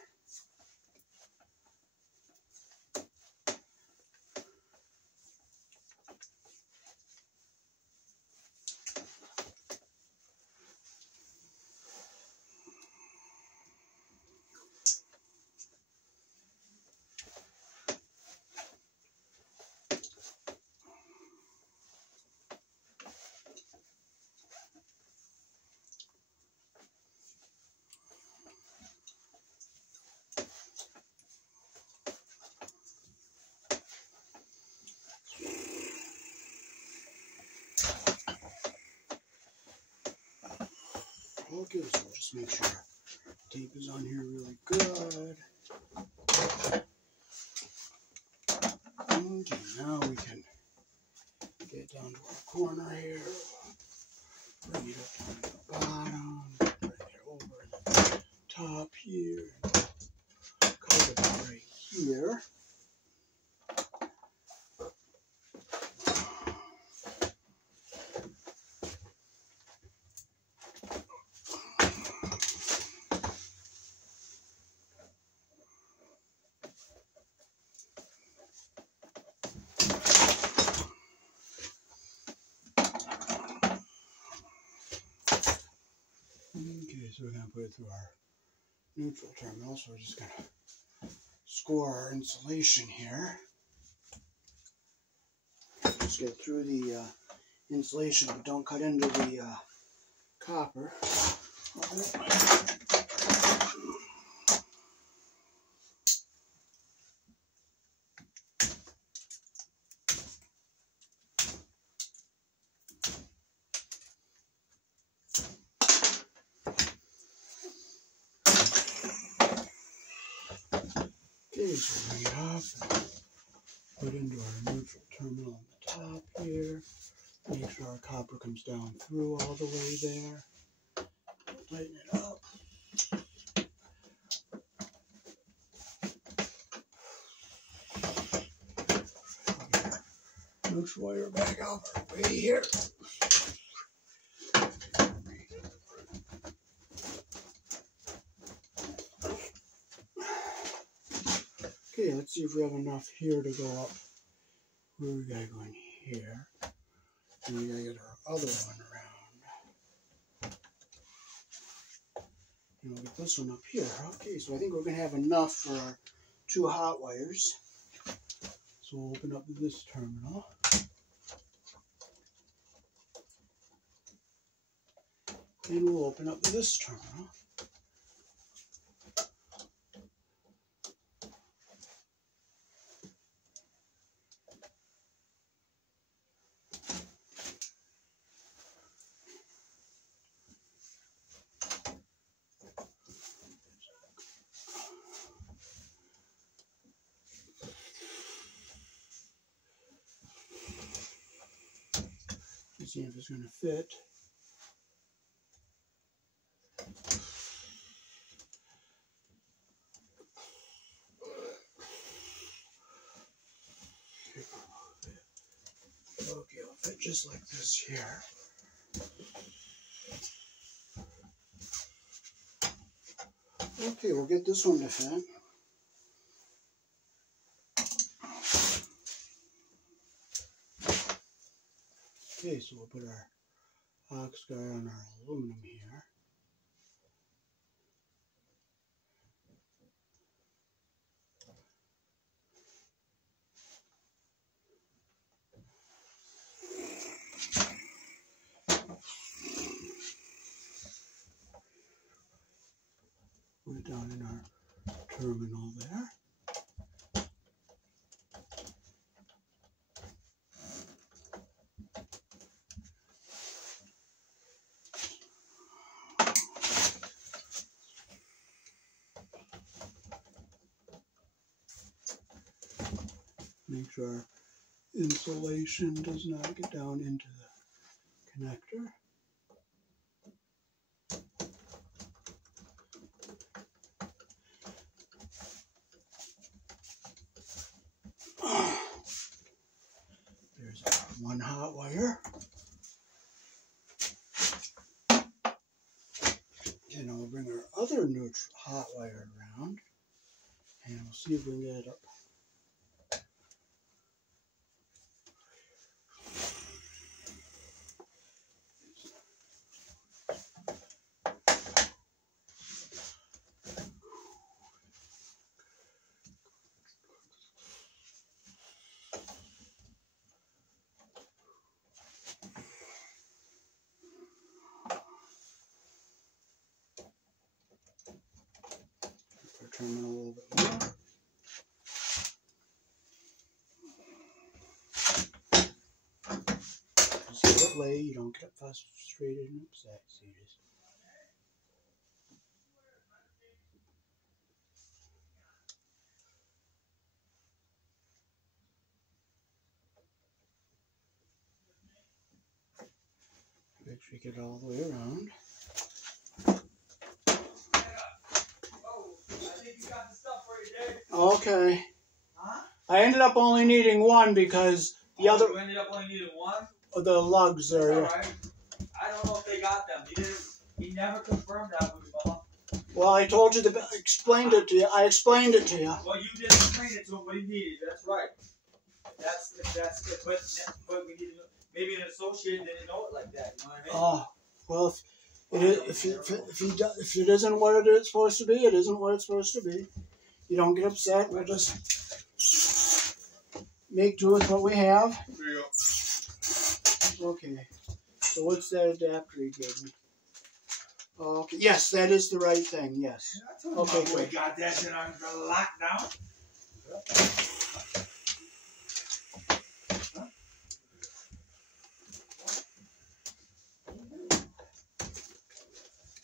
Okay, so we'll just make sure tape is on here really good. Okay, now we can get down to our corner here. Bring it up down to the bottom. Bring it over the top here. Cut it right here. Okay, so we're going to put it through our neutral terminal, so we're just going to score our insulation here. Just get through the insulation, but don't cut into the copper. Okay, so bring it up and put into our neutral terminal on the top here. Make sure our copper comes down through all the way there. Tighten it up. Neutral wire back out right here. Okay, let's see if we have enough here to go up. Where we gotta go in here. And we gotta get our other one around. And we'll get this one up here. Okay, so I think we're going to have enough for our 2 hot wires. So we'll open up this terminal. And we'll open up this terminal. See if it's going to fit. Okay, it'll fit just like this here. Okay, we'll get this one to fit. Okay, so we'll put our ox guard on our aluminum here. Put it down in our terminal there. Make sure our insulation does not get down into the connector. There's our 1 hot wire. And I'll bring our other hot wire around, and we'll see if we can get it up. Terminal a little bit more. Just let it lay, you don't get frustrated and upset, see this. Make sure you get it all the way around. Okay. Huh? I ended up only needing 1 because the other. You ended up only needing 1? The lugs That's are. alright. I don't know if they got them. He never confirmed that with me, Bubba. Well, I told you explained it to you. I explained it to you. Well, you didn't explain it to him what he needed. That's right. But we need to, maybe an associate didn't know it like that. You know what I mean? Oh, well, if it isn't what it's supposed to be, it isn't what it's supposed to be. You don't get upset. We'll just make do with what we have. Yeah. Okay. So what's that adapter he gave me? Okay. Yes, that is the right thing. Yes. Okay, We good. got that shit on the lockdown.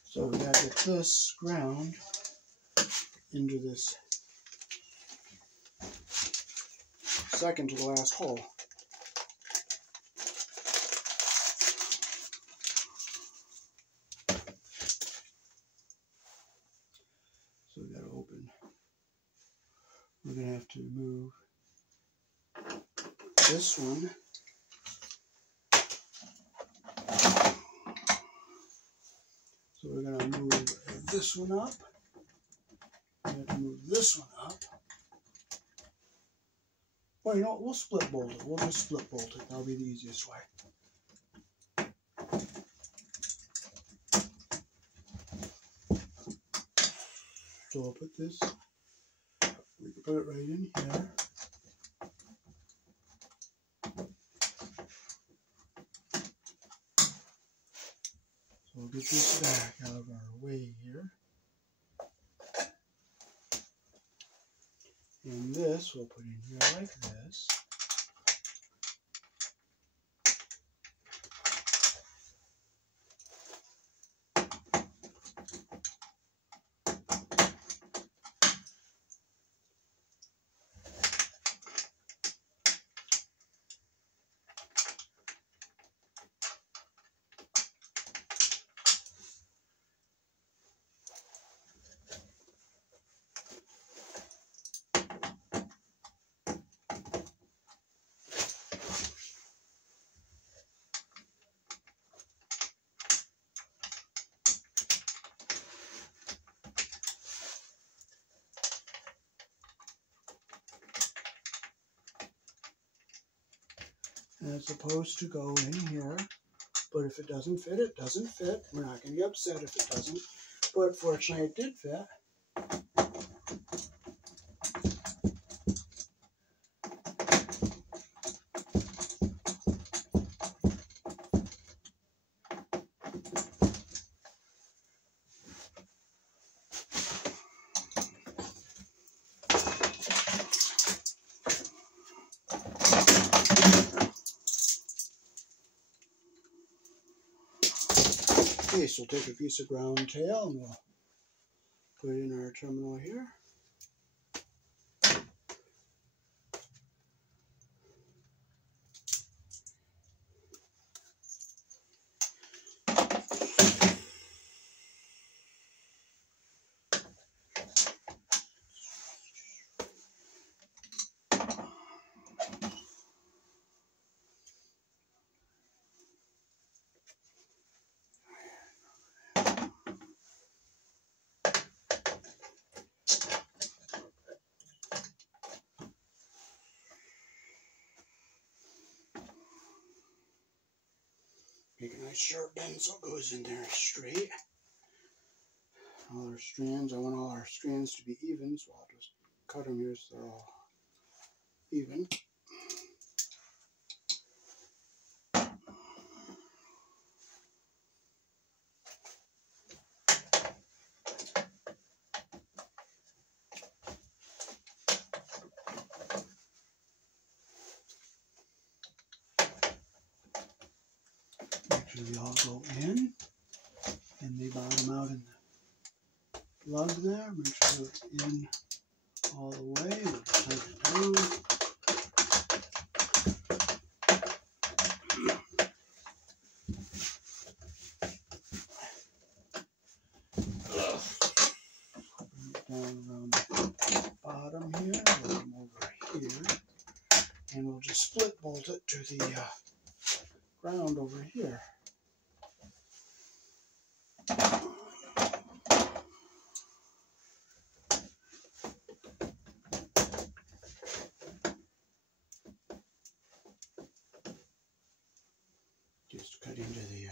So we gotta get this ground into this second to the last hole. So we gotta open. We're gonna have to move this one. So we're gonna move this one up. We have to move this one up. Well, you know what? We'll split bolt it. We'll just split bolt it. That'll be the easiest way. So I'll put this, we can put it right in here. So we'll get this back out of our way here. And this we'll put in here like this. And it's supposed to go in here, but if it doesn't fit, it doesn't fit. We're not going to get upset if it doesn't, but fortunately it did fit. Okay, so we'll take a piece of ground tail and we'll put it in our terminal here. Make a nice sharp bend so it goes in there straight. All our strands, I want all our strands to be even, so I'll just cut them here so they're all even. Make sure they all go in and they bottom out in the lug there. Make sure it's in all the way. We'll tighten it down. Down around the bottom here, we'll come over here, and we'll just split bolt it to the ground over here. Just cut into the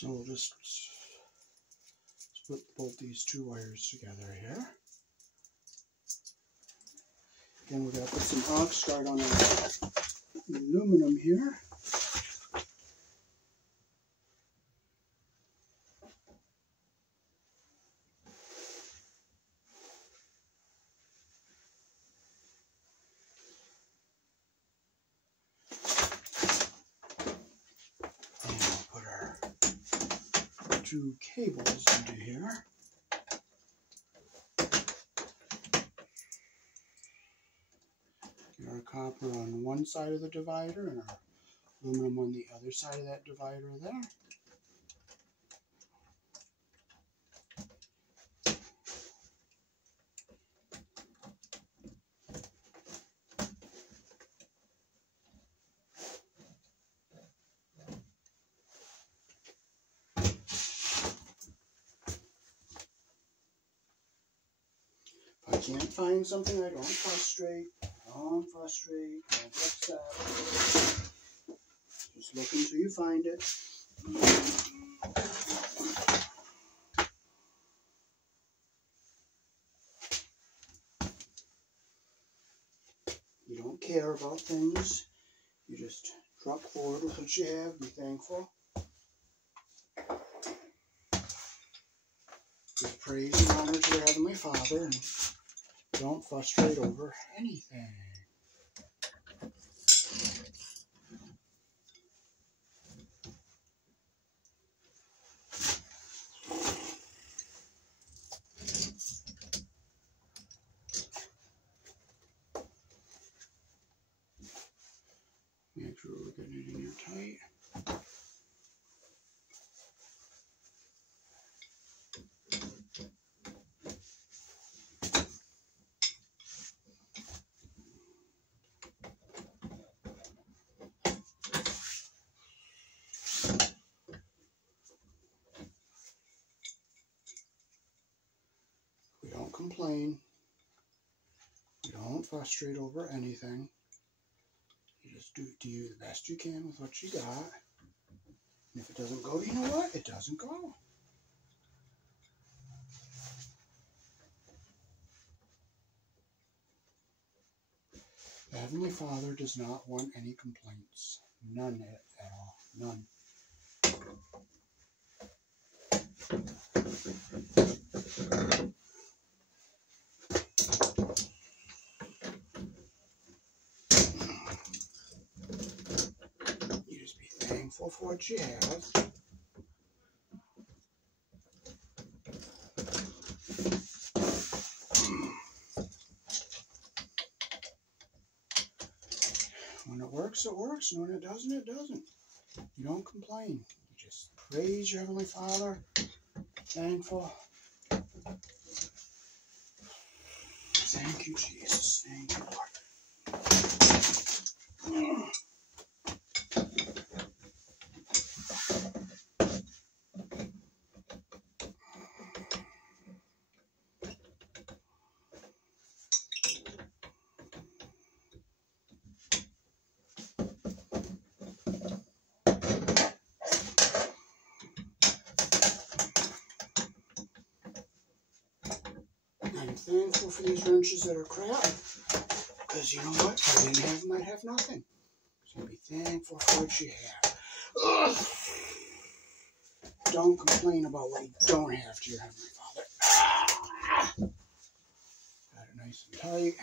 so we'll just split both these two wires together here. Again, we're going to put some ox guard on the aluminum here. And we'll put our two cables into here. Get our copper on one side of the divider and our aluminum on the other side of that divider there. can't find something, I don't frustrate. Don't frustrate. Don't get upset. Just look until you find it. You don't care about things. You just drop forward with what you have. Be thankful. Give praise and honor to your Heavenly Father, and don't frustrate over anything. Make sure we're getting it in here tight. We don't complain. We don't frustrate over anything. You just do the best you can with what you got. And if it doesn't go, you know what? It doesn't go. The Heavenly Father does not want any complaints. None at all. None. You just be thankful for what you have. When it works, it works. And when it doesn't, it doesn't. You don't complain. You just praise your Heavenly Father. Thankful. Thank you, Jesus. Thank you, Lord. I'm thankful for these wrenches that are crap, because you know what? If I didn't have them, I'd have nothing. So be thankful for what you have. Ugh. Don't complain about what you don't have to your Heavenly Father. Got it nice and tight.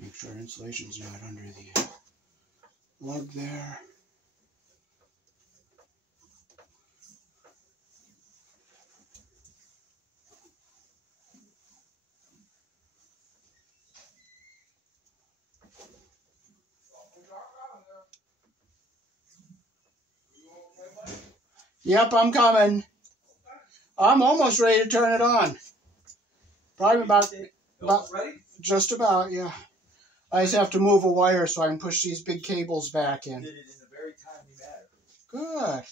Make sure insulation's not under the lug there. Yep, I'm coming. I'm almost ready to turn it on. Probably about Ready? just about, yeah. I just have to move a wire so I can push these big cables back You in. did it in a very timely manner. Good.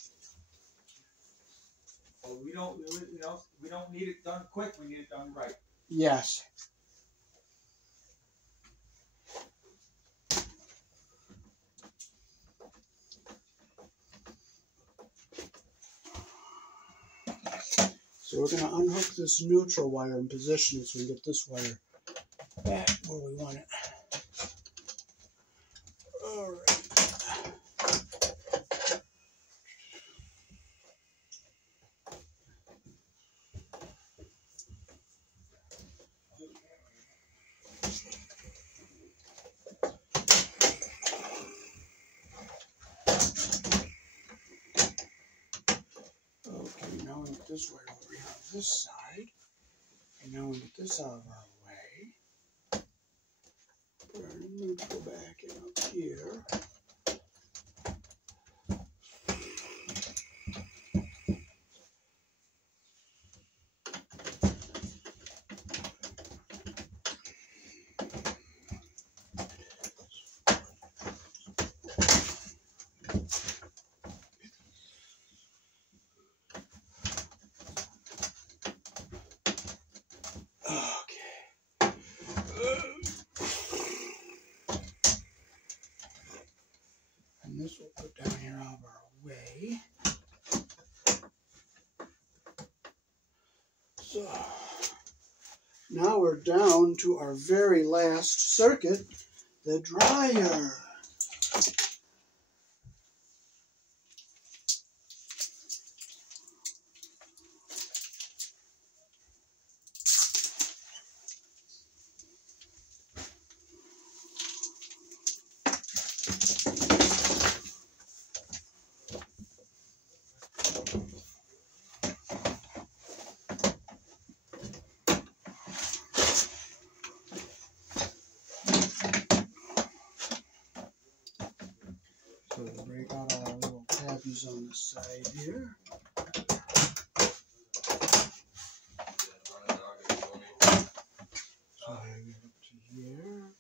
Well, we don't need it done quick. We need it done right. Yes. So we're going to unhook this neutral wire and position it so we can get this wire back where we want it. All right. Okay, now we get this wire over here on this side. And now we get this out of our way. Put our neutral back in up here. put down here out of our way. So now we're down to our very last circuit, the dryer. So we'll break out all our little tabbies on the side here. So I get up to here.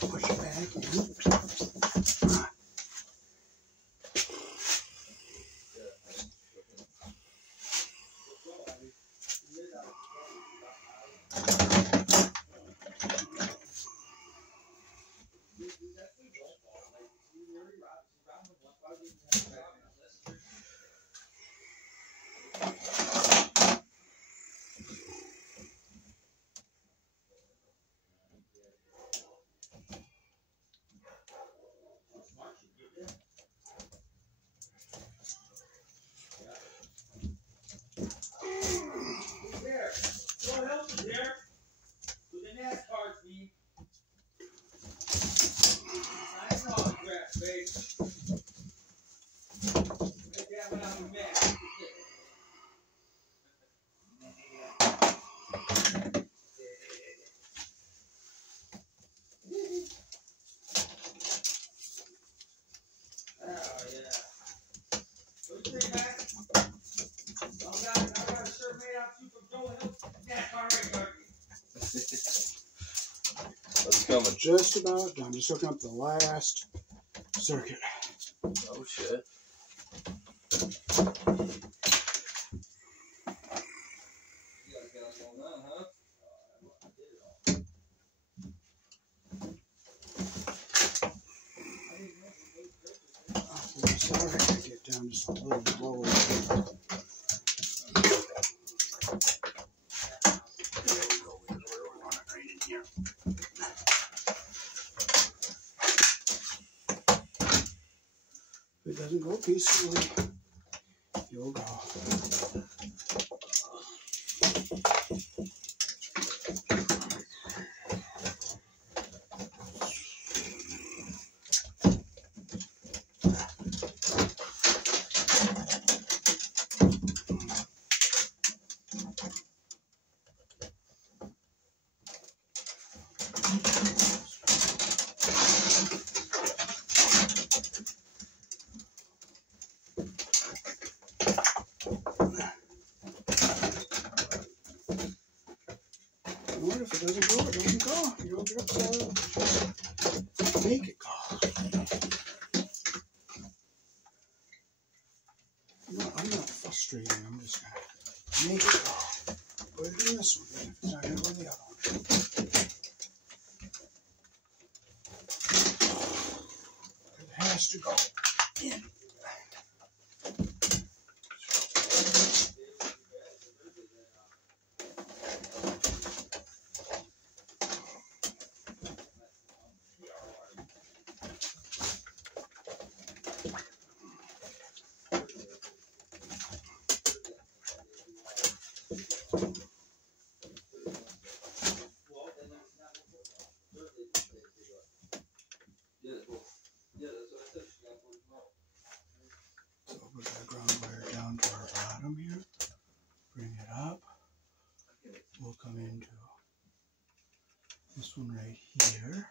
Push it back in. Just about done. Just hooking up the last circuit. Oh shit. I'm sorry, I gotta get down just a little lower. If it doesn't go peacefully, you'll go. What if it doesn't go? It doesn't go. You don't get upset. Just make it go. No, I'm not frustrating. I'm just gonna make it go. Put it in this one. Then if it's not gonna go in the other one. It has to go in. So we'll put that ground wire down to our bottom here. Bring it up. We'll come into this one right here.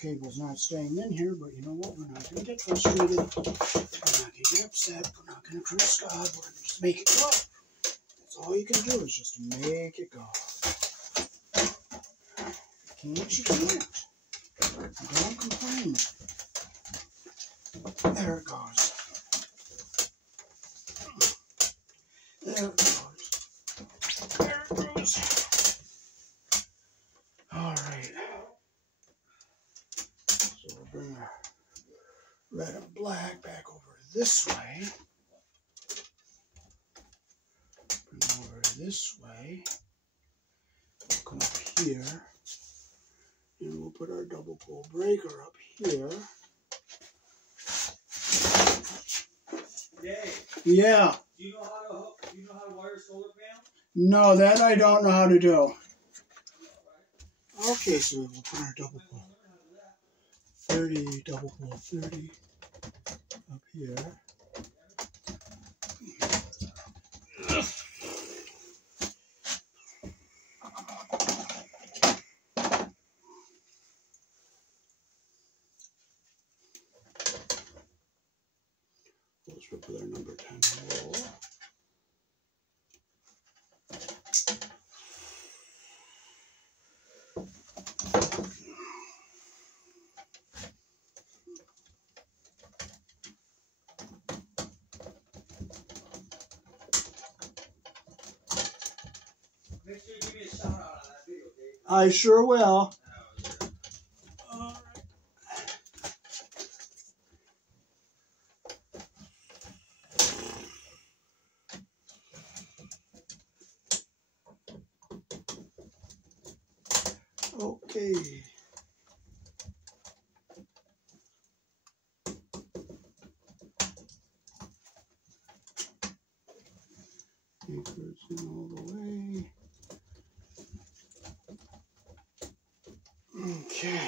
cable's not staying in here, but you know what? We're not going to get frustrated. We're not going to get upset. We're not going to curse God. We're going to just make it go. That's all you can do is just make it go. You can't. Don't complain. There it goes. There it goes. There it goes. All right. So we'll bring our red and black back over this way. Bring over this way. We'll come up here. And we'll put our double pole breaker up here. Dave, Yeah. do you know how to wire a solar panel? No, that I don't know how to do. Okay, so we'll put our double pole 30, double pole 30 up here. Let's put our number 10 hole. Make sure you give me a shout out on that video, Dave. I sure will. Okay. Anchors in all the way. Okay.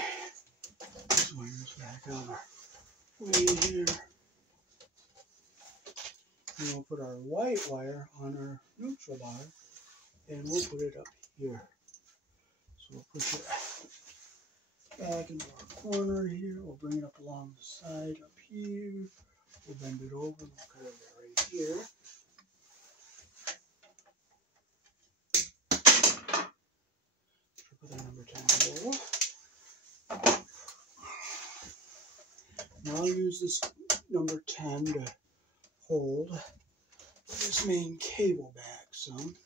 This wire's back over way here. And we'll put our white wire on our neutral bar and we'll put it up here. So we'll push it back into our corner here. We'll bring it up along the side up here. We'll bend it over and we'll cut it right here. Put our number 10 hole. Now I'll use this number 10 to hold this main cable back some.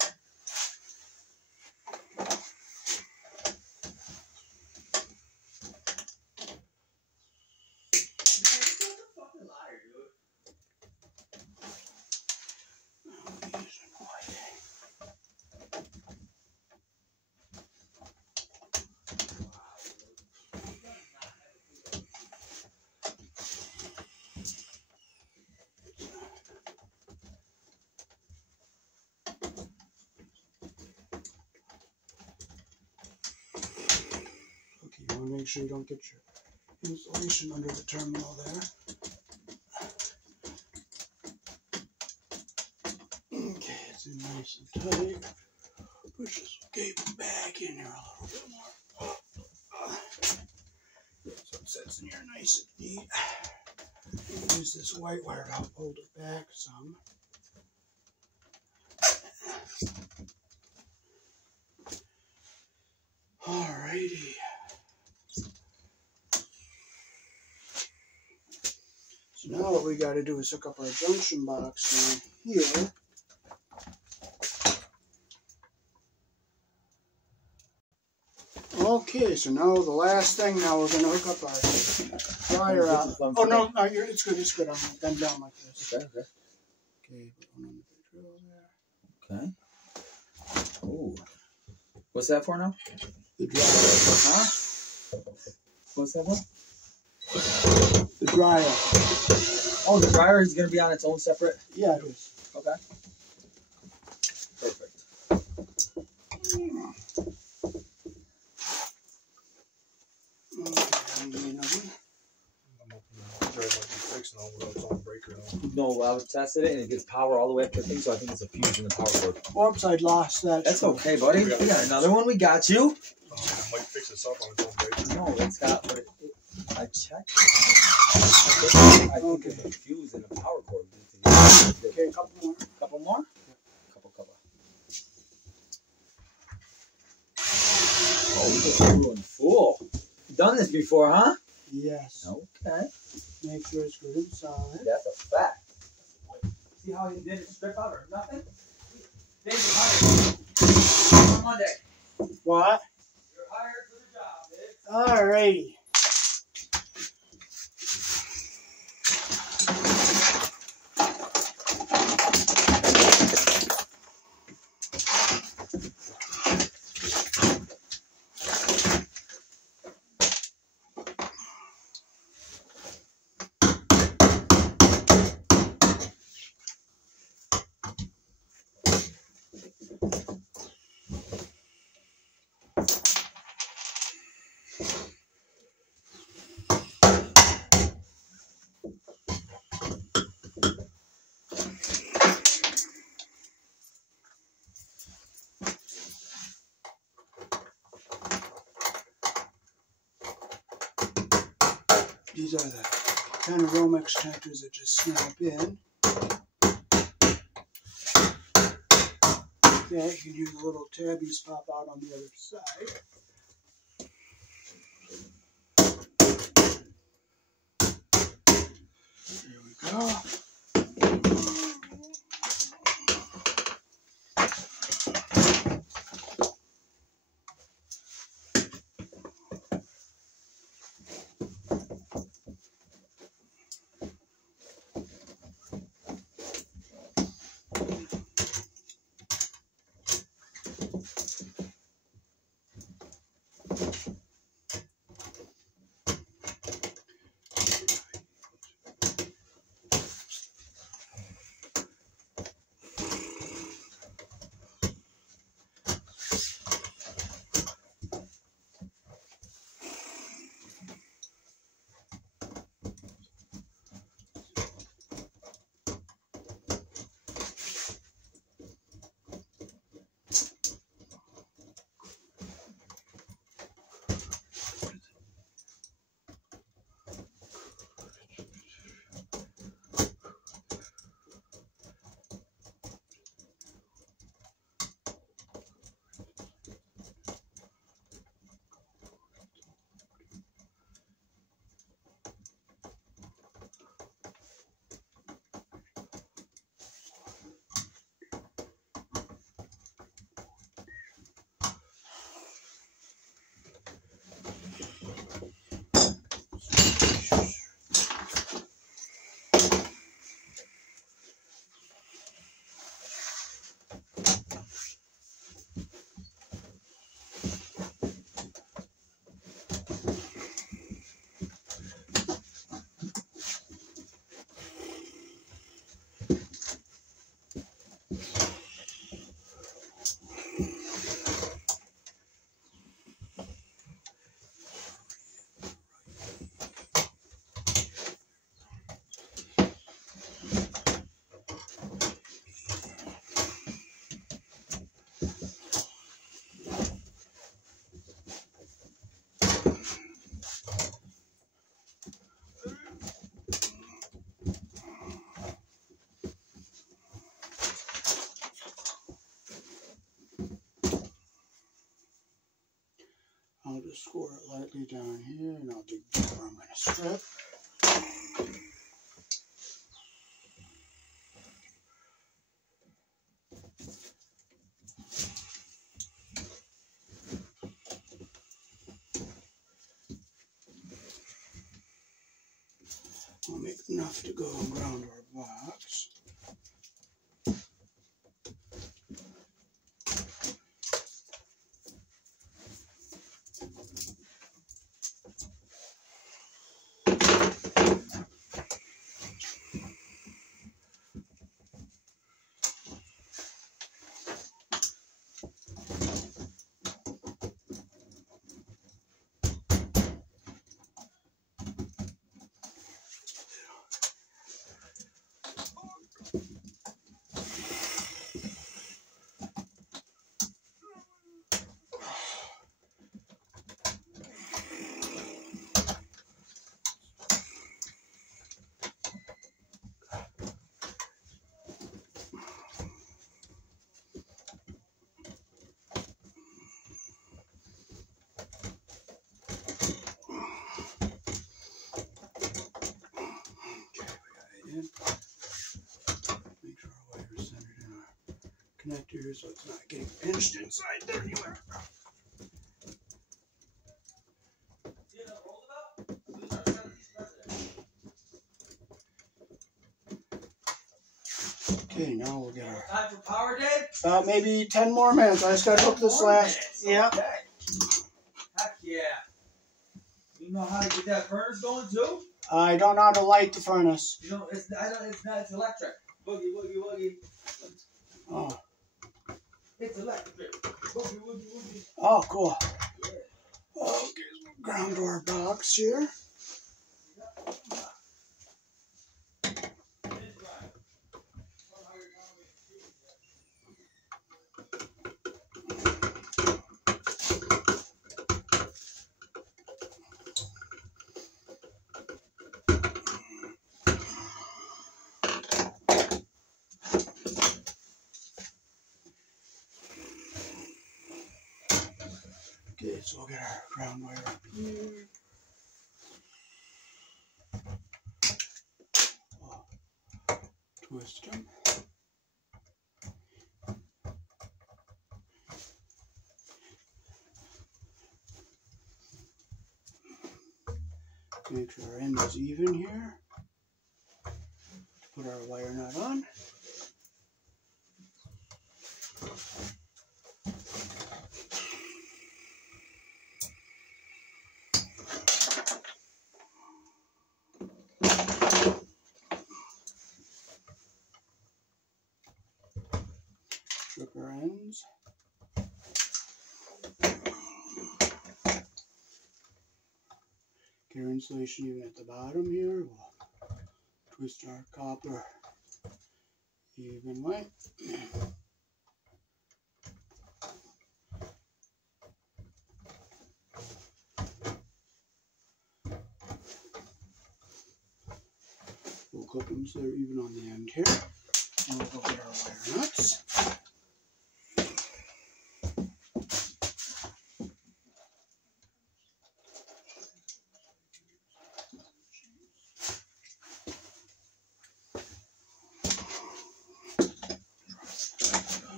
Make sure you don't get your insulation under the terminal there. Okay, it's in nice and tight. Push this cable back in here a little bit more. So it sits in here nice and neat. And use this white wire to help hold it back some. Alrighty. So now what we got to do is hook up our junction box down here. Okay, so now the last thing, now we're going to hook up our dryer out. Oh no, no, it's good, it's good. I'm going to bend down like this. Okay, okay. Okay, put one on the drill there. Okay. Ooh. What's that for now? The dryer. Huh? What's that for? The dryer. Oh, the dryer is going to be on its own separate? Yeah, it is. Okay. Perfect. No, I was tested it and it gets power all the way up to the thing, so I think it's a fuse in the power cord. Whoops, I lost that. That's okay, buddy. We got another one. We got you. Might fix this up on its own breaker. No, it's got, but I checked. I think there's a fuse in the power cord. Okay, a couple more. Couple more? Couple. Oh, we just doing full. Done this before, huh? Yes. Okay. Make sure it's good and solid. That's a fact. See how he didn't strip out or nothing? Thank you, hired. On Monday. What? You're hired for the job, Dave. Alrighty. These are the kind of Romex connectors that just snap in. Okay, you can use the little tabbies pop out on the other side. There we go. I'll just score it lightly down here, and I'll dig where I'm going to strip. I'll make enough to go and ground our box. connector here so it's not getting pinched inside there anywhere. Okay, now we'll get our... Time for power, Dave? Maybe 10 more minutes. I just gotta hook this last... Yeah. Okay. Heck yeah. You know how to get that furnace going too? I don't know how to light the furnace. You know, it's electric. Boogie, woogie, woogie. Oh. It's electric. Boogie, woogie, woogie. Oh, cool. Yeah. Okay, ground door box here. Okay, so we'll get our ground wire up here. Oh, twist them. Make sure our end is even here. Put our wire nut on. Strip our ends. Get our insulation even at the bottom here. We'll twist our copper evenly. We'll clip them so they're even on the end here. And we'll go get our wire nuts.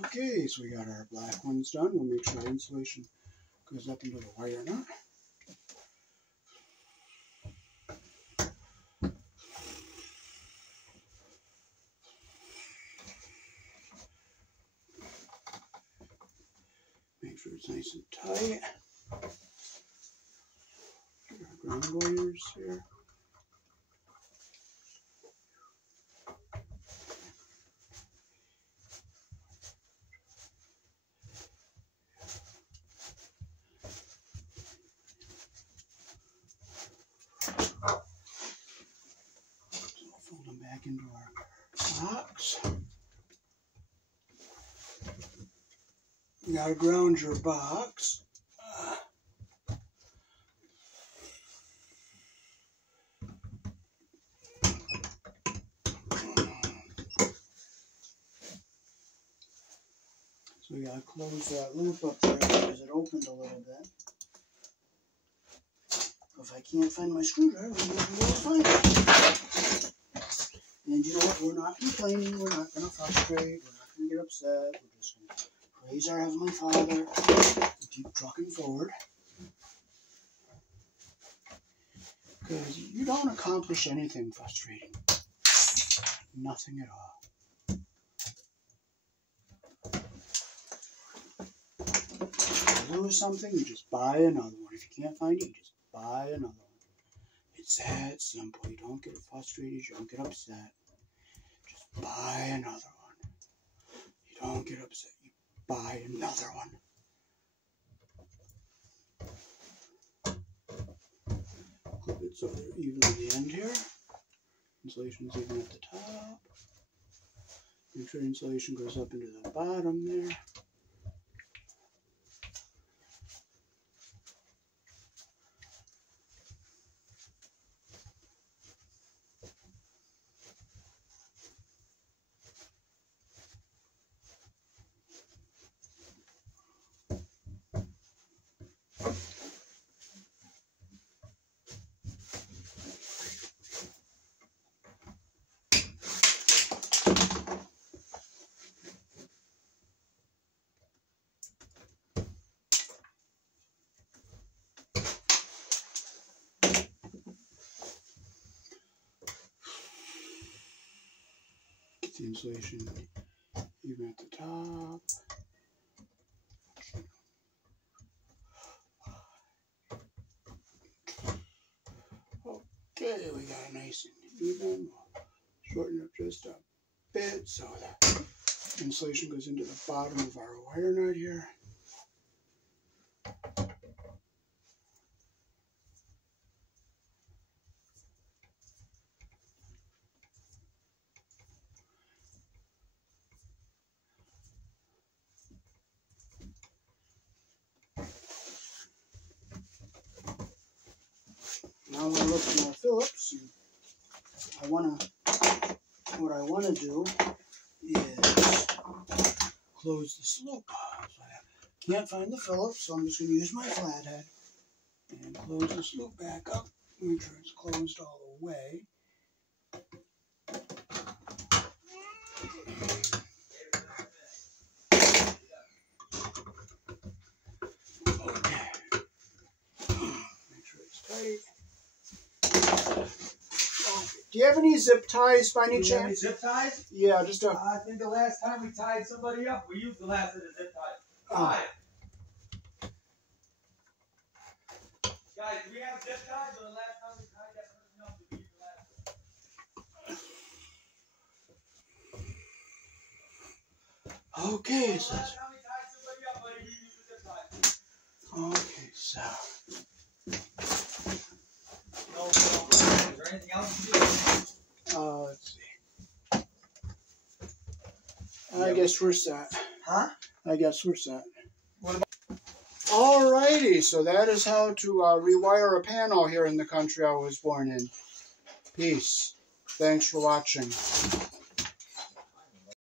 Okay, so we got our black ones done. We'll make sure our insulation goes up into the wire nut. Make sure it's nice and tight. Get our ground wires here. Fold them back into our box. You gotta ground your box. So we gotta close that loop up there because it opened a little bit. If I can't find my screwdriver, I'm never going to find it. And you know what? We're not complaining. We're not going to frustrate. We're not going to get upset. We're just going to praise our Heavenly Father and keep trucking forward. Because you don't accomplish anything frustrating. Nothing at all. If you lose something, you just buy another one. If you can't find it, you just buy another one. It's that simple. You don't get frustrated. You don't get upset. Just buy another one. You don't get upset. You buy another one. Clip it so they're even on the end here. Insulation is even at the top. Make sure insulation goes up into the bottom there. insulation even at the top. Okay, we got it nice and even. Shorten up just a bit so that insulation goes into the bottom of our wire nut here. Now I'm going to look at my Phillips. What I want to do is close this loop. So I can't find the Phillips, so I'm just going to use my flathead and close this loop back up. Make sure it's closed all the way. Okay. Make sure it's tight. Do you have any zip ties by any Do you have any chance? zip ties? Yeah, just a. I think the last time we tied somebody up, we used the last of the zip ties. Oh. Guys, do we have zip ties, or the last time we tied that person up, we used the last one? Okay, The so. last time we tied somebody up, buddy, we used the zip ties. Okay, so. No, is there anything else you do? Let's see. I guess we're set. Huh? I guess we're set. What about? Alrighty, so that is how to rewire a panel here in the country I was born in. Peace. Thanks for watching.